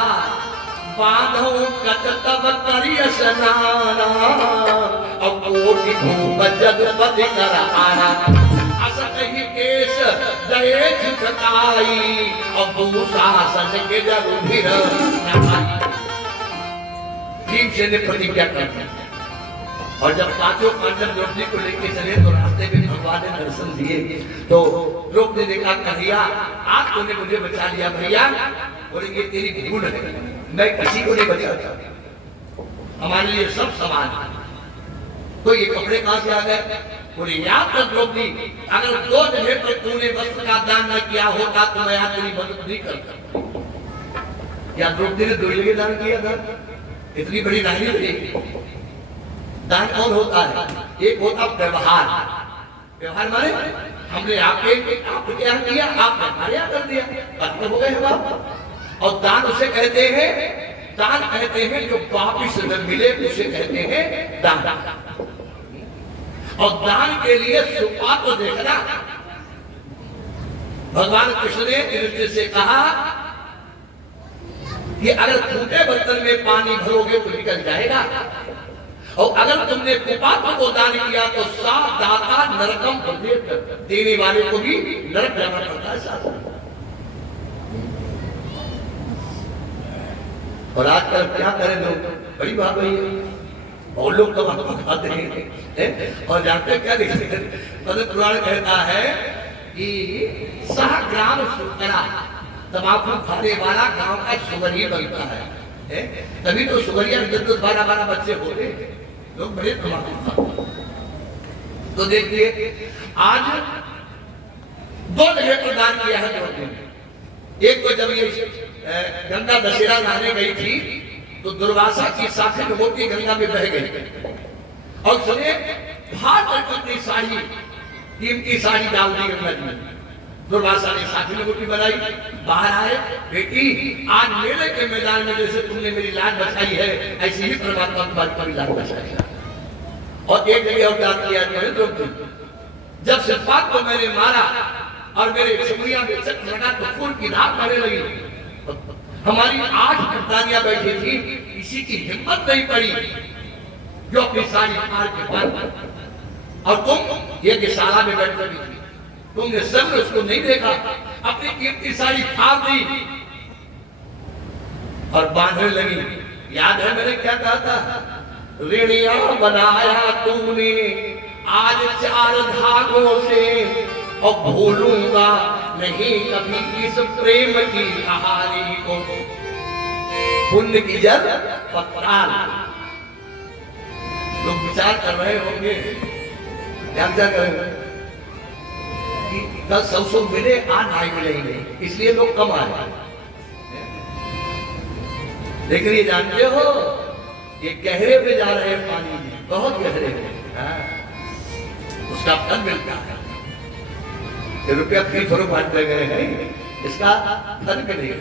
बांधो कत तब करिय स्नाना और कोटि भूप जगपति कर आना अस कही केश दये झुकाई और दुशासन के जब रुधिर नहाई। भीमसेन ने प्रतिज्ञा कर दी। और जब पांचों पांडव द्रौपदी को लेके चले तो रास्ते में भगवान ने दर्शन दिए। तो द्रौपदी ने कहा कन्हैया आज तूने मुझे बचा लिया भैया। बोले ये तेरी गुण है, मैं किसी को नहीं बचाता, हमारे लिए सब समान है। तो ये कपड़े कहां से आ गए? बोले याद कर द्रौपदी अगर 2 जगह पर तूने वस्त्र का दान न किया होता तो मैं आज तेरी मदद नहीं करता। या द्रौपदी ने 2 जगह दान किया था? इतनी बड़ी रानी थी। दान कौन होता है? एक होता व्यवहार। व्यवहार माने हमने आपके यहाँ किया, आपने हमारे यहाँ कर दिया, खत्म हो गए हम आप। और दान उसे कहते हैं, दान कहते हैं जो वापिस न मिले उसे कहते हैं दान। और दान के लिए सुपात को देखना। भगवान कृष्ण ने युधिष्ठिर से कहा कि अगर टूटे बर्तन में पानी भरोगे तो निकल जाएगा, और अगर तुमने कुपात्र को दान किया तो सात दाता नरकम देने वाले को भी नरक जाना पड़ता है साथ। और आजकल क्या करें लोग, बड़ी बात है और लोग तो खाते हैं। और जानते क्या देखते हैं, पुराण कहता है कि सह ग्राम सुकरा तमाकू खाने वाला गांव का सुगरिया बनता है। तभी तो सुगरिया 10-12 बच्चे होते, लोग बड़े तमाकू खाते। तो देखिए आज 2 जगह पर दान किया है द्रौपदी ने। एक तो जब ये गंगा दशहरा नहाने गई थी तो दुर्वासा की साथी होती गंगा में बह गई और सुने भात अपनी साड़ी कीमती साड़ी डाल दी गंगा जी में। दुर्वासा ने साथी लोगों बनाई, बाहर आए, बेटी आज मेले के मैदान में जैसे तुमने मेरी लाज बचाई है ऐसी ही परमात्मा तुम्हारी लाज बचाएगा। और एक जगह और दान किया द्रौपदी, जब सिरपात को मैंने मारा और मेरे चमड़िया में चक्र लगा तो खून की धार पड़ने लगी। हमारी 8 कप्तानियां बैठी थी, किसी की हिम्मत नहीं पड़ी जो अपनी साड़ी फाड़ के बांध। और तुम ये शाला में बैठ रही थी, तुमने सब उसको नहीं देखा, अपनी कीमती साड़ी फाड़ दी और बांधने लगी। याद है मैंने क्या कहा था? ऋणिया बनाया तुमने आज 4 धागों से और भूलूंगा नहीं कभी इस प्रेम की कहानी को। पुण्य की जल पत्राल। लोग विचार कर रहे होंगे क्या कर रहे हैं कि 10-100 मिले, आज नहीं मिलेंगे, इसलिए लोग कम आए। लेकिन ये जानते हो ये गहरे में जा रहे हैं पानी में, बहुत गहरे में। हाँ, उसका फल मिलता है। ये रुपया फीस और बांटते गए हैं, इसका फल मिलेगा,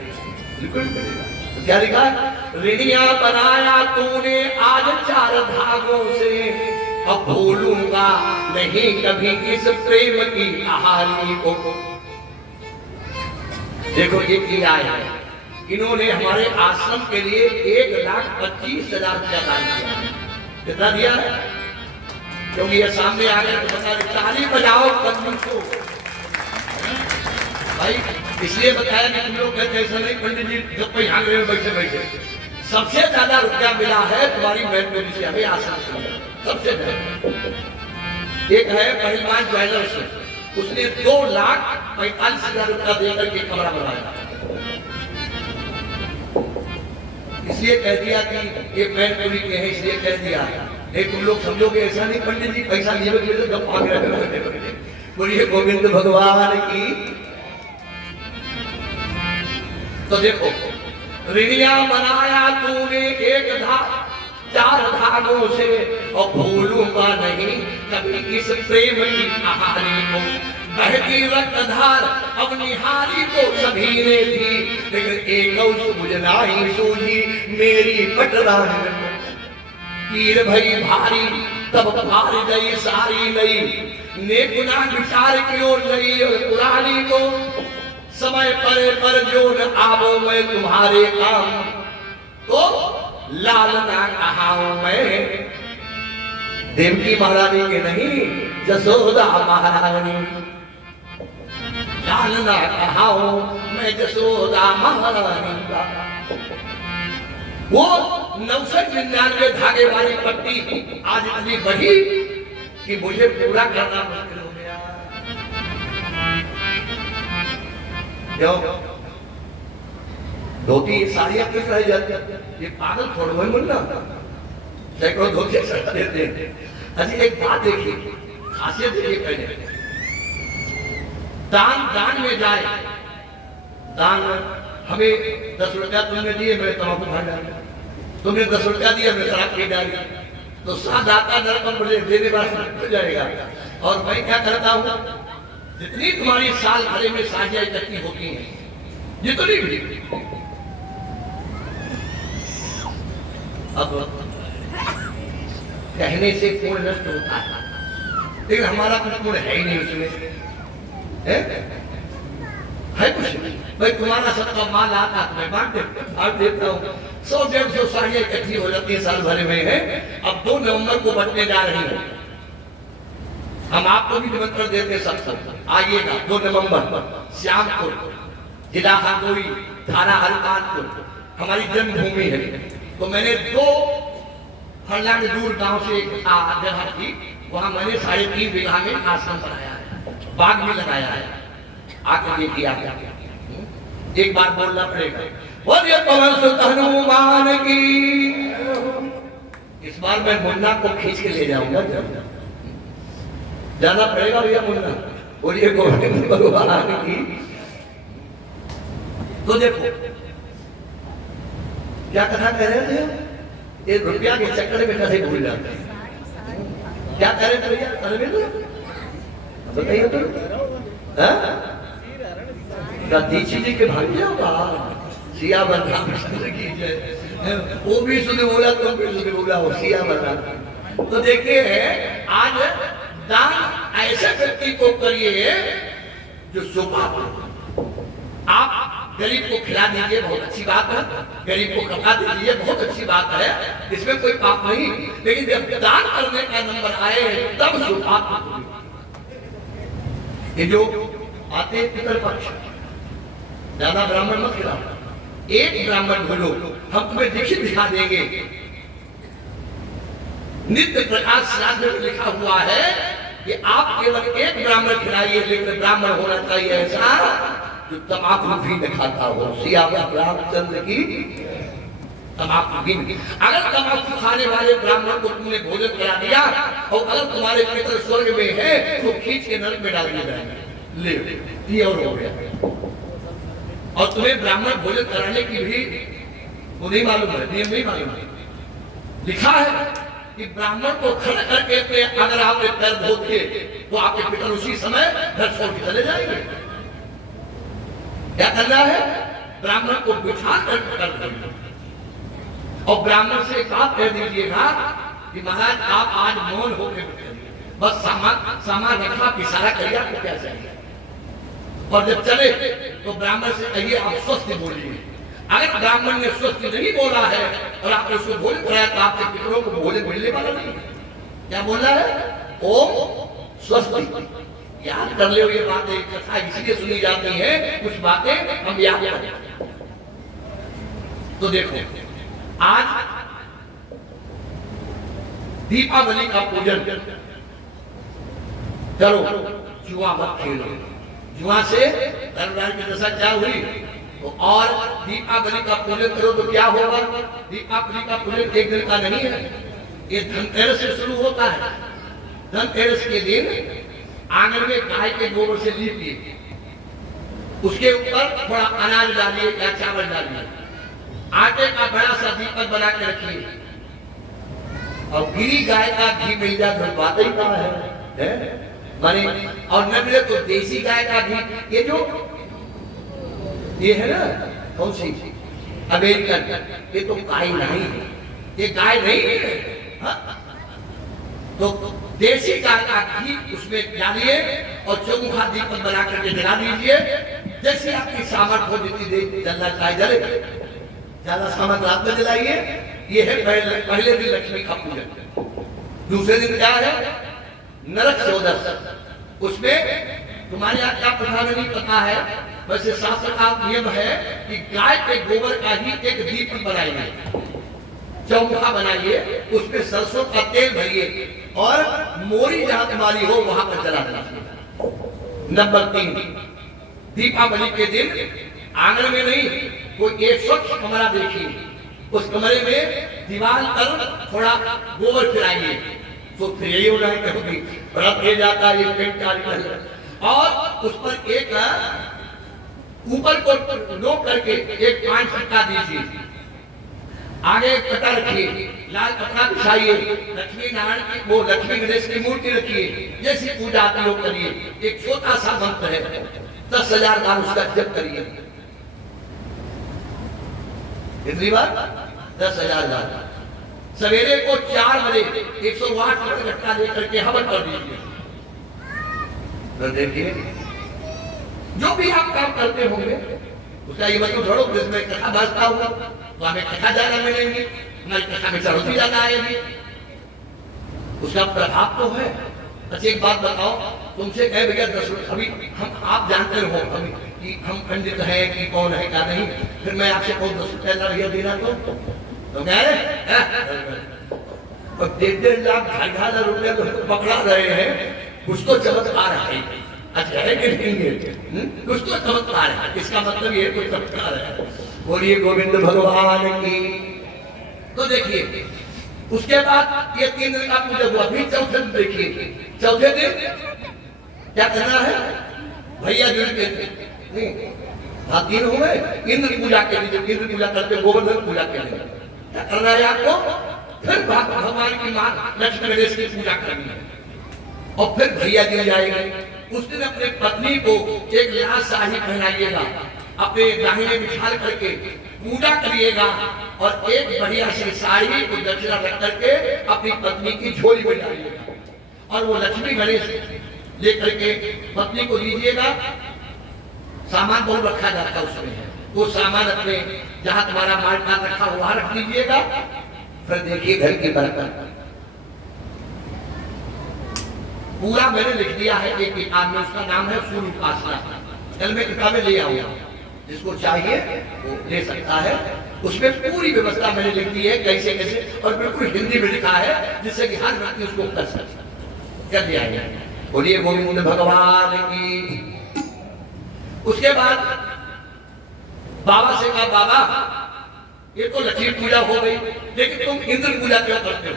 बिल्कुल मिलेगा। तो क्या लिखा? ऋणिया बनाया तूने आज 4 धागों से, अब भूलूंगा नहीं कभी इस प्रेम की कहानी को। देखो ये किया है, इन्होंने हमारे आश्रम के लिए 1,25,000 रुपया दान किया। कितना दिया है? क्योंकि ये सामने आ गए तो बता रहे, ताली बजाओ पंडित को भाई। इसलिए बताया कि तुम लोग कहते ऐसा नहीं पंडित जी जब कोई यहाँ गए बैठे बैठे। सबसे ज्यादा रुपया मिला है तुम्हारी मेहनत से, हमें आश्रम से सबसे ज्यादा। एक है पहलवान ज्वेलर्स, उसने 2,45,000 रुपया देकर के कमरा बनाया। इसलिए कह दिया कि ये मैनपुरी के हैं, इसलिए कह दिया। नहीं तुम लोग समझोगे ऐसा नहीं पंडित जी पैसा लिए तो जब मांग रहे हैं। बोलिए गोविंद भगवान की। तो देखो ऋणिया बनाया तूने 4 धागों से, और भूलूंगा नहीं कभी इस प्रेम की कहानी को। बहती रक्तधार अब निहारी तो सभी ने थी, लेकिन एक बुझना ही सूझी मेरी पटरानी को। पीर भई भारी तब भार गई सारी नई, ने गुना विचार क्यों नहीं पुरानी को। समय पर जो न आवो मैं तुम्हारे काम, तो लाल ना कहा मैं देवकी महारानी के नहीं जसोदा महारानी। लाल ना कहा मैं जसोदा महारानी का। वो 999 धागे वाली पट्टी आज इतनी बढ़ी कि मुझे पूरा करना मुश्किल हो गया। क्यों? धोती साड़ियां किस रह जाती, ये पागल थोड़ा है मुन्ना, सैकड़ों धोती सटा देते हैं। अच्छा एक बात देखिए, खासियत देखिए, पहले दान में जाए, दान हमें 10 रुपया तुमने दिए, मैं तम्बाकू खा डाली, तुमने 10 रुपया दिया, मैं शराब पी डाली, तो सादाता नरकम मुझे देने वाला हो जाएगा। और मैं क्या करता हूँ, जितनी तुम्हारी साल भरे में साझियां इकट्ठी होती हैं, जितनी भी, अब कहने से पूर्ण नष्ट होता है, लेकिन हमारा कुछ पूर्ण है ही नहीं उसमें, है कुछ नहीं। भाई तुम्हारा सबका माल आता है, मैं बांट देता हूँ। 100-150 साड़ियां इकट्ठी हो जाती है साल भरे में है। अब 2 नवंबर को बंटने जा रही है, हम आपको भी निमंत्रण देते सब आइएगा। 2 नवंबर श्यामपुर, जिला हरदोई, थाना हरिकानपुर, हमारी जन्मभूमि है। तो मैंने 2 फरलांग दूर गांव से एक जगह थी, वहां मैंने 3.5 बीघा में आश्रम बनाया है, बाग भी लगाया है। आकर ये किया क्या? एक बार बोलना पड़ेगा, बोलिए पवन सुत हनुमान की। इस बार मैं मुन्ना को खींच के ले जाऊंगा, जाना पड़ेगा भैया मुन्ना। बोलिए गोविंद भगवान की। तो देखो क्या कथा कह रहे थे, ये रुपया के चक्कर में कैसे भूल जाते हैं। क्या कह रहे थे भैया, बताइए तो। दीक्षित जी के भाग्य होगा, सिया बना वो भी सुध बोला, तुम भी सुध बोला, हो सिया बना। तो देखिए आज दान ऐसे व्यक्ति को करिए जो सुपा। आप गरीब को खिला दीजिए, बहुत अच्छी बात है, गरीब को कपड़ा दे दीजिए, बहुत अच्छी बात है, इसमें कोई पाप नहीं। लेकिन जब दान करने का नंबर आए तब सुपा। ये जो आते पितर पक्ष, ज्यादा ब्राह्मण मत खिलाओ, एक ब्राह्मण बोलो, हम तुम्हें दीक्षित दिखा देंगे। नित्य प्रकाश शास्त्र में लिखा हुआ है कि आप केवल एक ब्राह्मण खिलाइए, लेकिन ब्राह्मण होना चाहिए ऐसा जो तम्बाकू भी न खाता हो। सियावर रामचंद्र की तम्बाकू भी। अगर तम्बाकू खाने वाले ब्राह्मण को तुमने भोजन करा दिया और अगर तुम्हारे पितर स्वर्ग में है तो खींच के नरक में डाल दिया जाएगा। ले और हो गया। और तुम्हें ब्राह्मण भोजन कराने की भी वो नहीं मालूम है, नियम नहीं मालूम है। लिखा है कि ब्राह्मण को खड़ा करके अगर आपने पैर धो दिए तो आपके पितर उसी समय घर छोड़ के चले जाएंगे। क्या करना है? ब्राह्मण को बिठा कर और ब्राह्मण से एक बात कह दीजिएगा कि महाराज आप आज मौन होकर बस सामान रखा, इशारा करिए आपको क्या चाहिए, और जब चले तो ब्राह्मण से कहिए आप स्वस्थ बोलिए। अगर ब्राह्मण ने स्वस्थ नहीं बोला है और आपने उसको भोजन कराया तो आपके पितरों को भोजन मिलने वाला नहीं। क्या बोलना है? ओम स्वस्ति। याद कर ले ये बातें, कथा इसलिए सुनी जाती है, कुछ बातें हम याद करें। तो देखो आज दीपावली का पूजन करो, जुआ मत खेलो। जुआ से धर्मराज की दशा क्या हुई? तो और दीपावली का पूजन करो तो क्या होगा? दीपावली का पूजन एक दिन का नहीं है, ये धनतेरस से शुरू होता है। धनतेरस के दिन आंगन में गाय के गोबर से लीपिए, उसके ऊपर थोड़ा अनाज डालिए या चावल डालिए, आटे का बड़ा सा दीपक बना के रखिए, और गिरी गाय का घी मिल जाए तो बात ही कहाँ है? माने और न मिले तो देसी गाय का घी, ये है ना कौन सी अमेरिकन, ये तो गाय नहीं है, ये गाय नहीं है। हाँ? तो देसी गाय का घी उसमें डालिए और चौमुखा दीपक बना करके जला दीजिए। जैसे आपकी सामर्थ्य हो जितनी देर जलना चाहे जले, ज्यादा सामर्थ्य रात में जलाइए। ये है पहले दिन लक्ष्मी का पूजन। दूसरे दिन क्या है? नरक चौदस। उसमें तुम्हारे यहाँ क्या प्रथा नहीं पता है, वैसे शास्त्र का नियम है कि गाय के गोबर का ही एक दीप बनाइए, चौमुखा बनाइए, उसमें सरसों का तेल भरिए और मोरी जहां तुम्हारी हो वहां पर जला दीजिए। नंबर 3, दीपावली के दिन आंगन में नहीं, कोई एक स्वच्छ कमरा देखिए, उस कमरे में दीवार पर थोड़ा गोबर फिराइए। तो फिर यही हो रहा है कि रख ले जाता है ये पेंट का, और उस पर एक ऊपर को रोक करके एक 5 फटका दीजिए, आगे एक कटा रखिए, लाल कपड़ा बिछाइए, लक्ष्मी नारायण की वो लक्ष्मी गणेश की मूर्ति रखिए, जैसी पूजा आप लोग करिए। एक छोटा सा मंत्र है, 10,000 बार उसका जप करिए। कितनी बार? 10,000 बार। सवेरे को 4 बजे 108 घंटा लेकर के हवन कर दीजिए। तो देखिए जो भी आप काम करते होंगे उसका ये मतलब थोड़ा जिसमें कथा बजता होगा तो हमें कथा ज्यादा मिलेंगी, हमारी कथा में चढ़ोती ज्यादा आएगी, उसका प्रभाव तो है। अच्छा एक बात बताओ, तुमसे कहे भैया 10 अभी हम आप जानते हो अभी कि हम पंडित हैं कि कौन है क्या नहीं, फिर मैं आपसे कौन 10 रुपया भैया देना तो कह रहे और 1.5 लाख 2.5 रुपया तो पकड़ा रहे हैं, कुछ तो चमत्कार है। अच्छा है कि नहीं है? कुछ तो चमत्कार है, इसका मतलब ये कोई चमत्कार है। बोलिए गोविंद भगवान की। तो देखिए उसके बाद ये 3 दिन का पूजा हुआ, फिर चौथे दिन देखिए, चौथे दिन क्या करना है? भैया जुड़ के 3 हो गए। इंद्र पूजा के लिए, जब इंद्र पूजा करते गोवर्धन पूजा के लिए क्या करना है आपको? फिर भगवान की मां लक्ष्मी गणेश की पूजा करनी है और फिर भैया दिए जाएंगे। उस दिन अपने पत्नी को एक लाल साड़ी पहनाइएगा, अपने दाहिने बिठाल करके पूजा करिएगा और एक बढ़िया सी साड़ी को दक्षिणा रख करके अपनी पत्नी की झोली में डालिएगा और वो लक्ष्मी गणेश लेकर के पत्नी को दीजिएगा। सामान बहुत रखा जाता है उसमें, वो सामान अपने जहां तुम्हारा माल पान रखा हुआ रख दीजिएगा। फिर देखिए घर की बरकत पूरा मैंने लिख दिया है एक किताब में, उसका नाम है सूर्य उपासना। कल मैं किताबें ले आऊंगा, जिसको चाहिए वो ले सकता है। उसमें पूरी व्यवस्था मैंने लिख दी है कैसे कैसे, और बिल्कुल हिंदी में लिखा है जिससे कि हर व्यक्ति उसको कर दिया है। बोलिए गोविंद भगवान की। उसके बाद बाबा से कहा बाबा ये तो लक्ष्मी पूजा हो गई, लेकिन तुम इंद्र पूजा क्यों करते हो?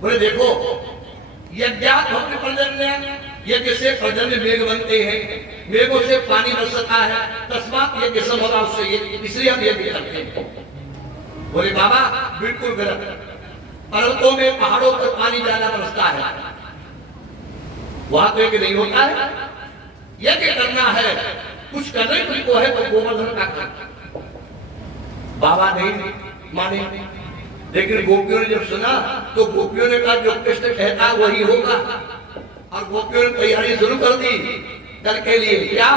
बोले देखो यज्ञात भक्ति पर्जन्य, यज्ञ से पर्जन्य मेघ बनते हैं, मेघों से पानी बरसता है, तस्मात यज्ञ संभवा उससे, इसलिए हम यज्ञ करते हैं। बोले बाबा बिल्कुल गलत, पर्वतों में पहाड़ों पर पानी ज्यादा बरसता है, वहां तो एक नहीं होता है। यज्ञ करना है, कुछ करने को है तो गोवर्धन का काम। बाबा नहीं माने, लेकिन गोपियों ने जब सुना तो गोपियों ने कहा जो कृष्ण कहता वही होगा, और गोपियों ने तैयारी शुरू कर दी कल के लिए। क्या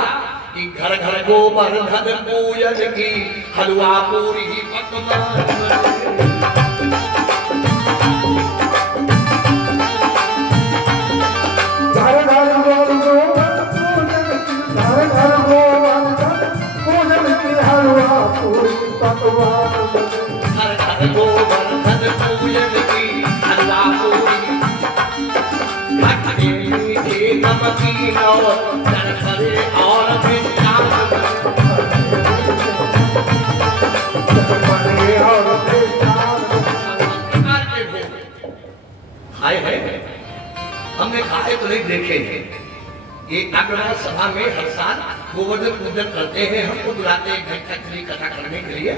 कि घर घर गोवर्धन पूजन की, हलवा पूरी पकवान। हर घर गोवर्धन पूजन की, हलवा पूरी खट्टे मीठे नमकीन और चरखरे और मिष्ठान। खाए हैं, हमने खाए तो नहीं देखे हैं। ये अग्रवाल सभा में हर साल गोवर्धन पूजन करते हैं, हमको बुलाते हैं घंटा के लिए कथा करने के लिए।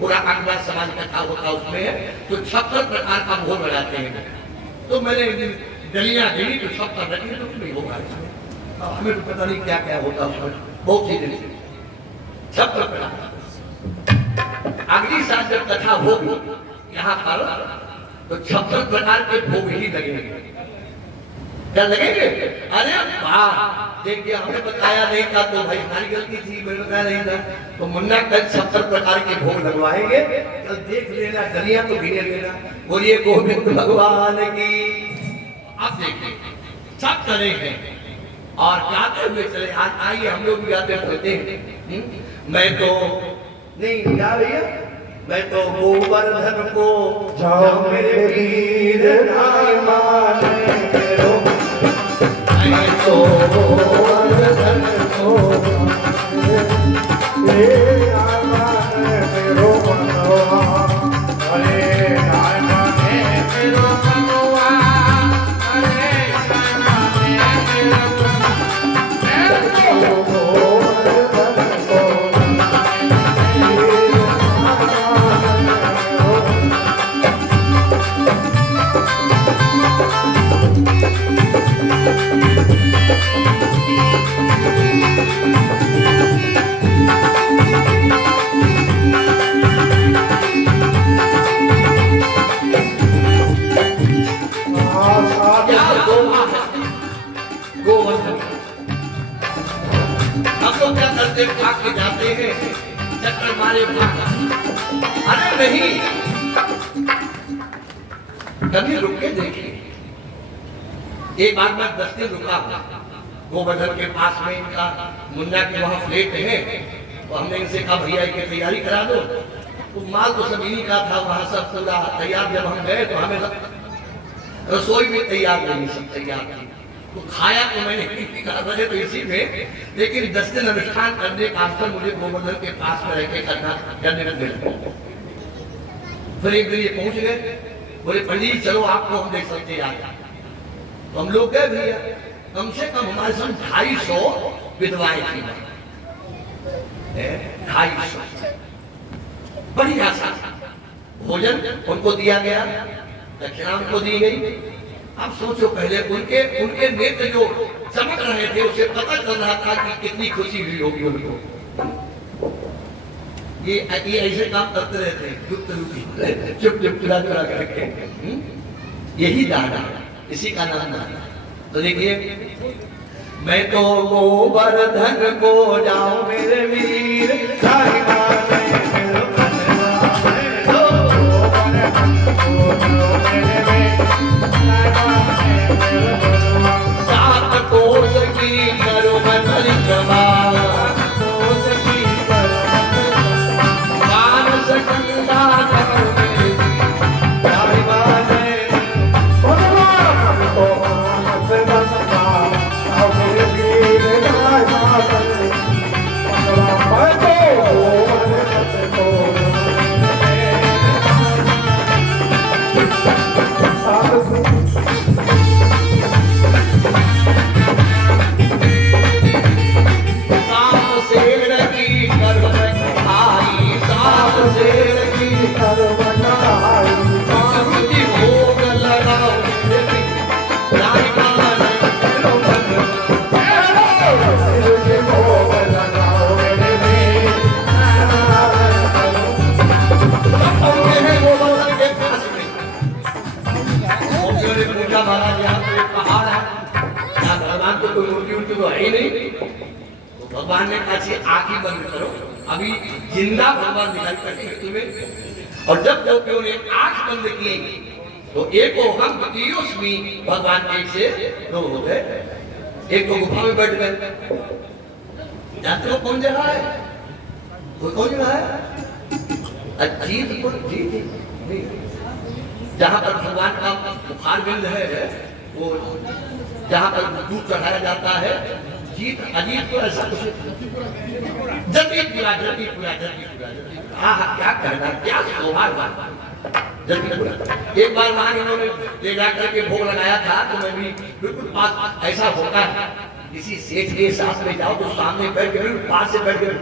पूरा अग्रवाल समाज कथा होता उसमें, तो 56 प्रकार का भोग लगाते हैं। तो मैंने डलियां गिनी तो 56 रखी तो नहीं होगा, हमें तो पता नहीं क्या क्या होता उसमें, बहुत ही दिन 56 प्रकार। अगली साल जब कथा होगी यहाँ पर तो 56 प्रकार के भोग ही लगेंगे। क्या लगेंगे? अरे वाह, देखिए हमें बताया नहीं था तो भाई हमारी गलती थी, मैंने बताया नहीं था। तो मुन्ना कल 70 प्रकार के भोग लगवाएंगे, कल देख लेना, डलियां तो गिने लेना। बोलिए गोविंद भगवान की। अब देखिए सब करेंगे और गाते हुए चले। आज आइए हम लोग भी गाते चलते हैं। मैं तो नहीं क्या भैया, मैं तो गोवर्धन को जाओ मेरे वीर नाय माने मेरो, मैं तो गोवर्धन को नाय माने मेरो मनवा, अरे नाय माने मेरो मनवा, अरे नाय माने मेरो मनवा, मैं तो गोवर्धन को गोवर्धन। हम लोग क्या करते भाग के जाते हैं, चक्कर मारे भागा। अरे नहीं, कभी रुक के देखिए। एक बार मैं 10 दिन रुका गोवर्धन के पास में, इनका मुन्ना के वहां फ्लैट है, तो हमने इनसे कहा भैया की तैयारी करा दो। तो माल तो सब इन्हीं का था, वहां सब पूरा तैयार। जब हम गए तो हमें रसोई में तैयार नहीं, सब तैयार थी। तो खाया तो मैंने रहे तो इसी में, लेकिन 10 दिन अनुष्ठान करने का अवसर मुझे गोवर्धन के पास में रहकर करना करने लग गया। फिर एक दिन ये पहुंच गए, बोले पंडित चलो आपको हम देख सकते हैं। तो हम लोग गए भैया, कम से कम हमारे साथ 250 विधवाएं थी, 250 बढ़िया सा भोजन उनको दिया गया, दक्षिणा उनको दी गई। अब सोचो, पहले उनके नेत्र जो चमक रहे थे उससे पता चल रहा था कि कितनी खुशी हुई होगी उनको। ये ऐसे काम करते रहते हैं, चुप चुप चुरा चुरा करके। यही दाना, इसी का नाम दाना। तो देखिए, मैं तो गोवर्धन को जाऊं मेरे वीर, सात कोस की करो मैं परिक्रमा, मानस गंगा करो मेरे प्यारी बातें। Oh जिंदा भगवान दिखाई पड़ेंगे तुम्हें। और जब गोपियों ने आंख बंद की तो एको हम द्वितीयोस्मि, भगवान एक से दो हो गए, एक तो गुफा में बैठ गए। जानते हो कौन जगह है? कोई कौन जगह है? अजीतपुर जी, जहाँ पर भगवान का बुखार बिंद है, वो जहाँ पर दूध चढ़ाया जाता है, जीत अजीतपुर ऐसा कुछ, जतीपुरा, हाँ क्या कहना, क्या शोभा जतीपुरा। एक बार वहां इन्होंने ले जाकर के भोग लगाया था, तो मैं भी बिल्कुल पास, ऐसा होता है किसी सेठ के साथ में जाओ तो सामने बैठ गए, पास से बैठ गए,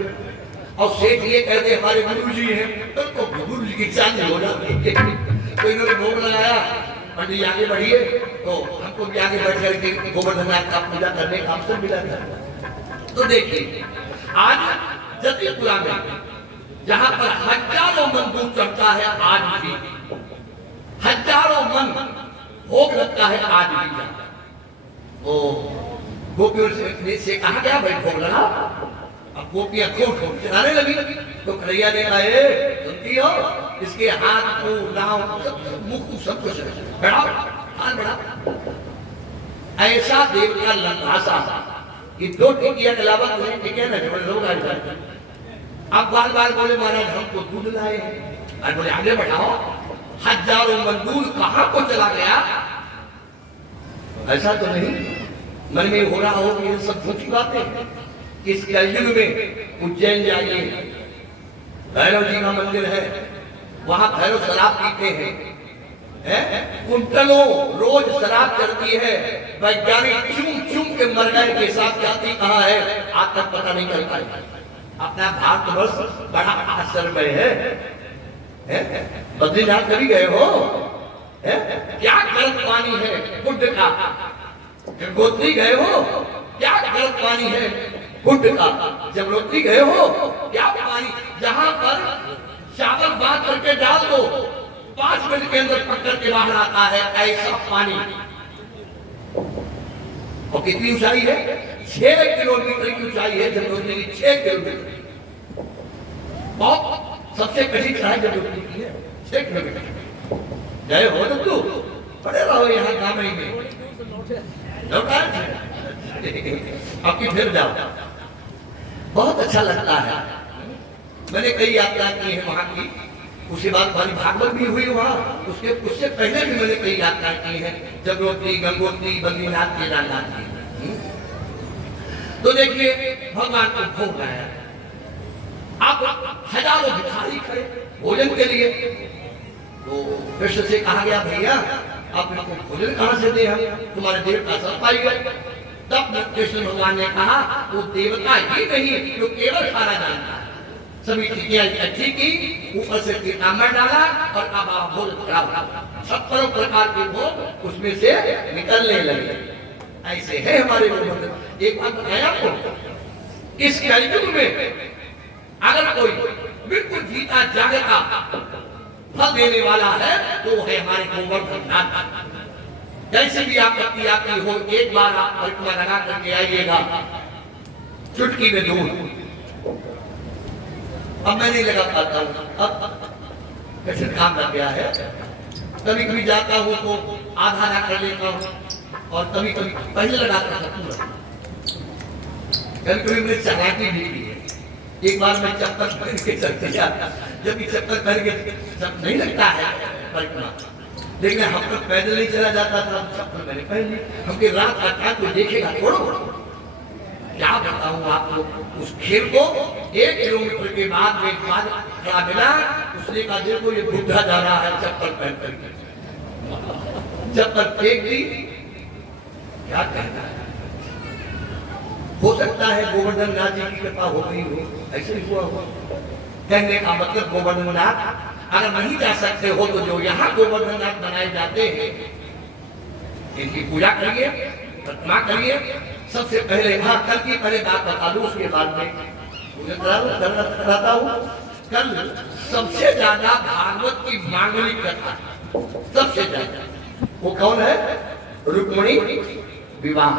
और सेठ ये कहते हमारे गुरु जी हैं, तो गुरु जी की चाल हो जाती है। तो इन्होंने भोग लगाया, पंडित जी आगे बढ़िए, तो हमको भी आगे बैठ करके गोवर्धन नाथ का पूजा करने का अवसर मिला था। तो देखिए आज जतीपुरा में जहां पर हजारों मन दूध चढ़ता है, आज भी हजारों मन भोग लगता है, आज भी। तो गोपियों से कहा गया भाई भोग लगा, अब गोपियां खूब चलाने लगी। तो कन्हैया ने कहा सुनती हो, इसके हाथ को नाव मुख सब कुछ बढ़ाओ, हाथ बढ़ाओ। ऐसा देव का लंघासा, ये दो टिकिया के अलावा टिके ना लोग अब बार बार बोले महाराज हमको दूध लाए, और बोले आगे बढ़ाओ। हजारों मन दूध कहां को चला गया? ऐसा तो नहीं मन में हो रहा हो कि ये सब झूठी बातें। इस कलयुग में उज्जैन जाइए, भैरव जी का मंदिर है, वहां भैरव शराब पीते हैं, कुंटलों रोज शराब चलती है, वैज्ञानिक चूम चूम के मर गए के साथ जाती कहाँ है आज तक पता नहीं चल पाया। अपना भारतवर्ष बड़ा आश्चर्य है, बद्रीनाथ कभी गए हो? क्या गर्म पानी है बुद्ध का? गंगोत्री गए हो? क्या गर्म पानी है बुद्ध का? जमनोत्री गए हो? क्या पानी, जहां पर चावल बांध करके डाल दो 5 मिनट के अंदर पकड़ के बाहर आता है, ऐसा पानी। और कितनी ऊंचाई है? 6 किलोमीटर की ऊंचाई है जमनोत्री की, 6 किलोमीटर। बहुत सबसे कठिन चढ़ाई जमनोत्री की है, 6 किलोमीटर। गए हो तो तू पड़े रहो यहाँ गाँव में, अब की फिर जाओ, बहुत अच्छा लगता है। मैंने कई यात्रा की है वहां की, उसके बाद हमारी भागवत भी हुई वहां, उससे पहले भी मैंने कई यात्रा की है, जमनोत्री, गंगोत्री, बद्रीनाथ, केदारनाथ की। तो देखिए भगवान को भोग लाया, आप हजारों भिखारी खड़े भोजन के लिए। तो कृष्ण से कहा गया भैया आप लोग को भोजन कहां से दे, हम तुम्हारे देवता सब पाई गए। तब कृष्ण भगवान ने कहा वो देवता ही नहीं जो केवल खाना जानता है। सभी टिकियां इकट्ठी की, ऊपर से पीताम्बर डाला और अब आप भोग कराओ। 56 प्रकार के भोग उसमें से निकलने लगे। ऐसे है हमारे गोवर्धन। एक बात बताया आपको, इस कलयुग में अगर कोई बिल्कुल जीता जागता फल देने वाला है तो वो है हमारे गोवर्धन नाथ। जैसे भी आपत्ति आती हो, एक बार आप परिक्रमा लगा करके आइएगा, चुटकी में दूध। अब मैं नहीं लगा पाता हूँ, अब कैसे काम लग गया है। कभी कभी जाता हूँ तो आधा ना कर लेता हूँ, और कभी कभी पहले लगाता था पूरा। कभी कभी मुझे चलाकी भी की है। एक बार मैं चप्पल पहन के चल गया, जब ये चप्पल पहन के सब नहीं लगता है परिक्रमा, लेकिन हम तो पैदल नहीं चला जाता था, चप्पल मैंने पहन ली। हमके रात आता तो देखेगा छोड़ो, क्या बताऊं आपको उस खेल को। 1 किलोमीटर के बाद में खड़ा मिला, उसने कहा देखो ये बुढ़ा जा रहा है चप्पल पहन करके, चप्पल फेंक दी। क्या कहना है, हो सकता है गोवर्धन नाथ जी की कृपा हो गई हो, ऐसे ही हुआ हो। कहने का मतलब गोवर्धन नाथ अगर नहीं जा सकते हो तो जो यहाँ गोवर्धन नाथ बनाए जाते हैं इनकी पूजा करिए, प्रतिमा करिए। सबसे पहले हाँ कल की पहले बात बता दूं, उसके बाद में कराता हूँ। कल सबसे ज्यादा भागवत की मांगलिक कथा, सबसे ज्यादा वो कौन है? रुक्मिणी विवाह।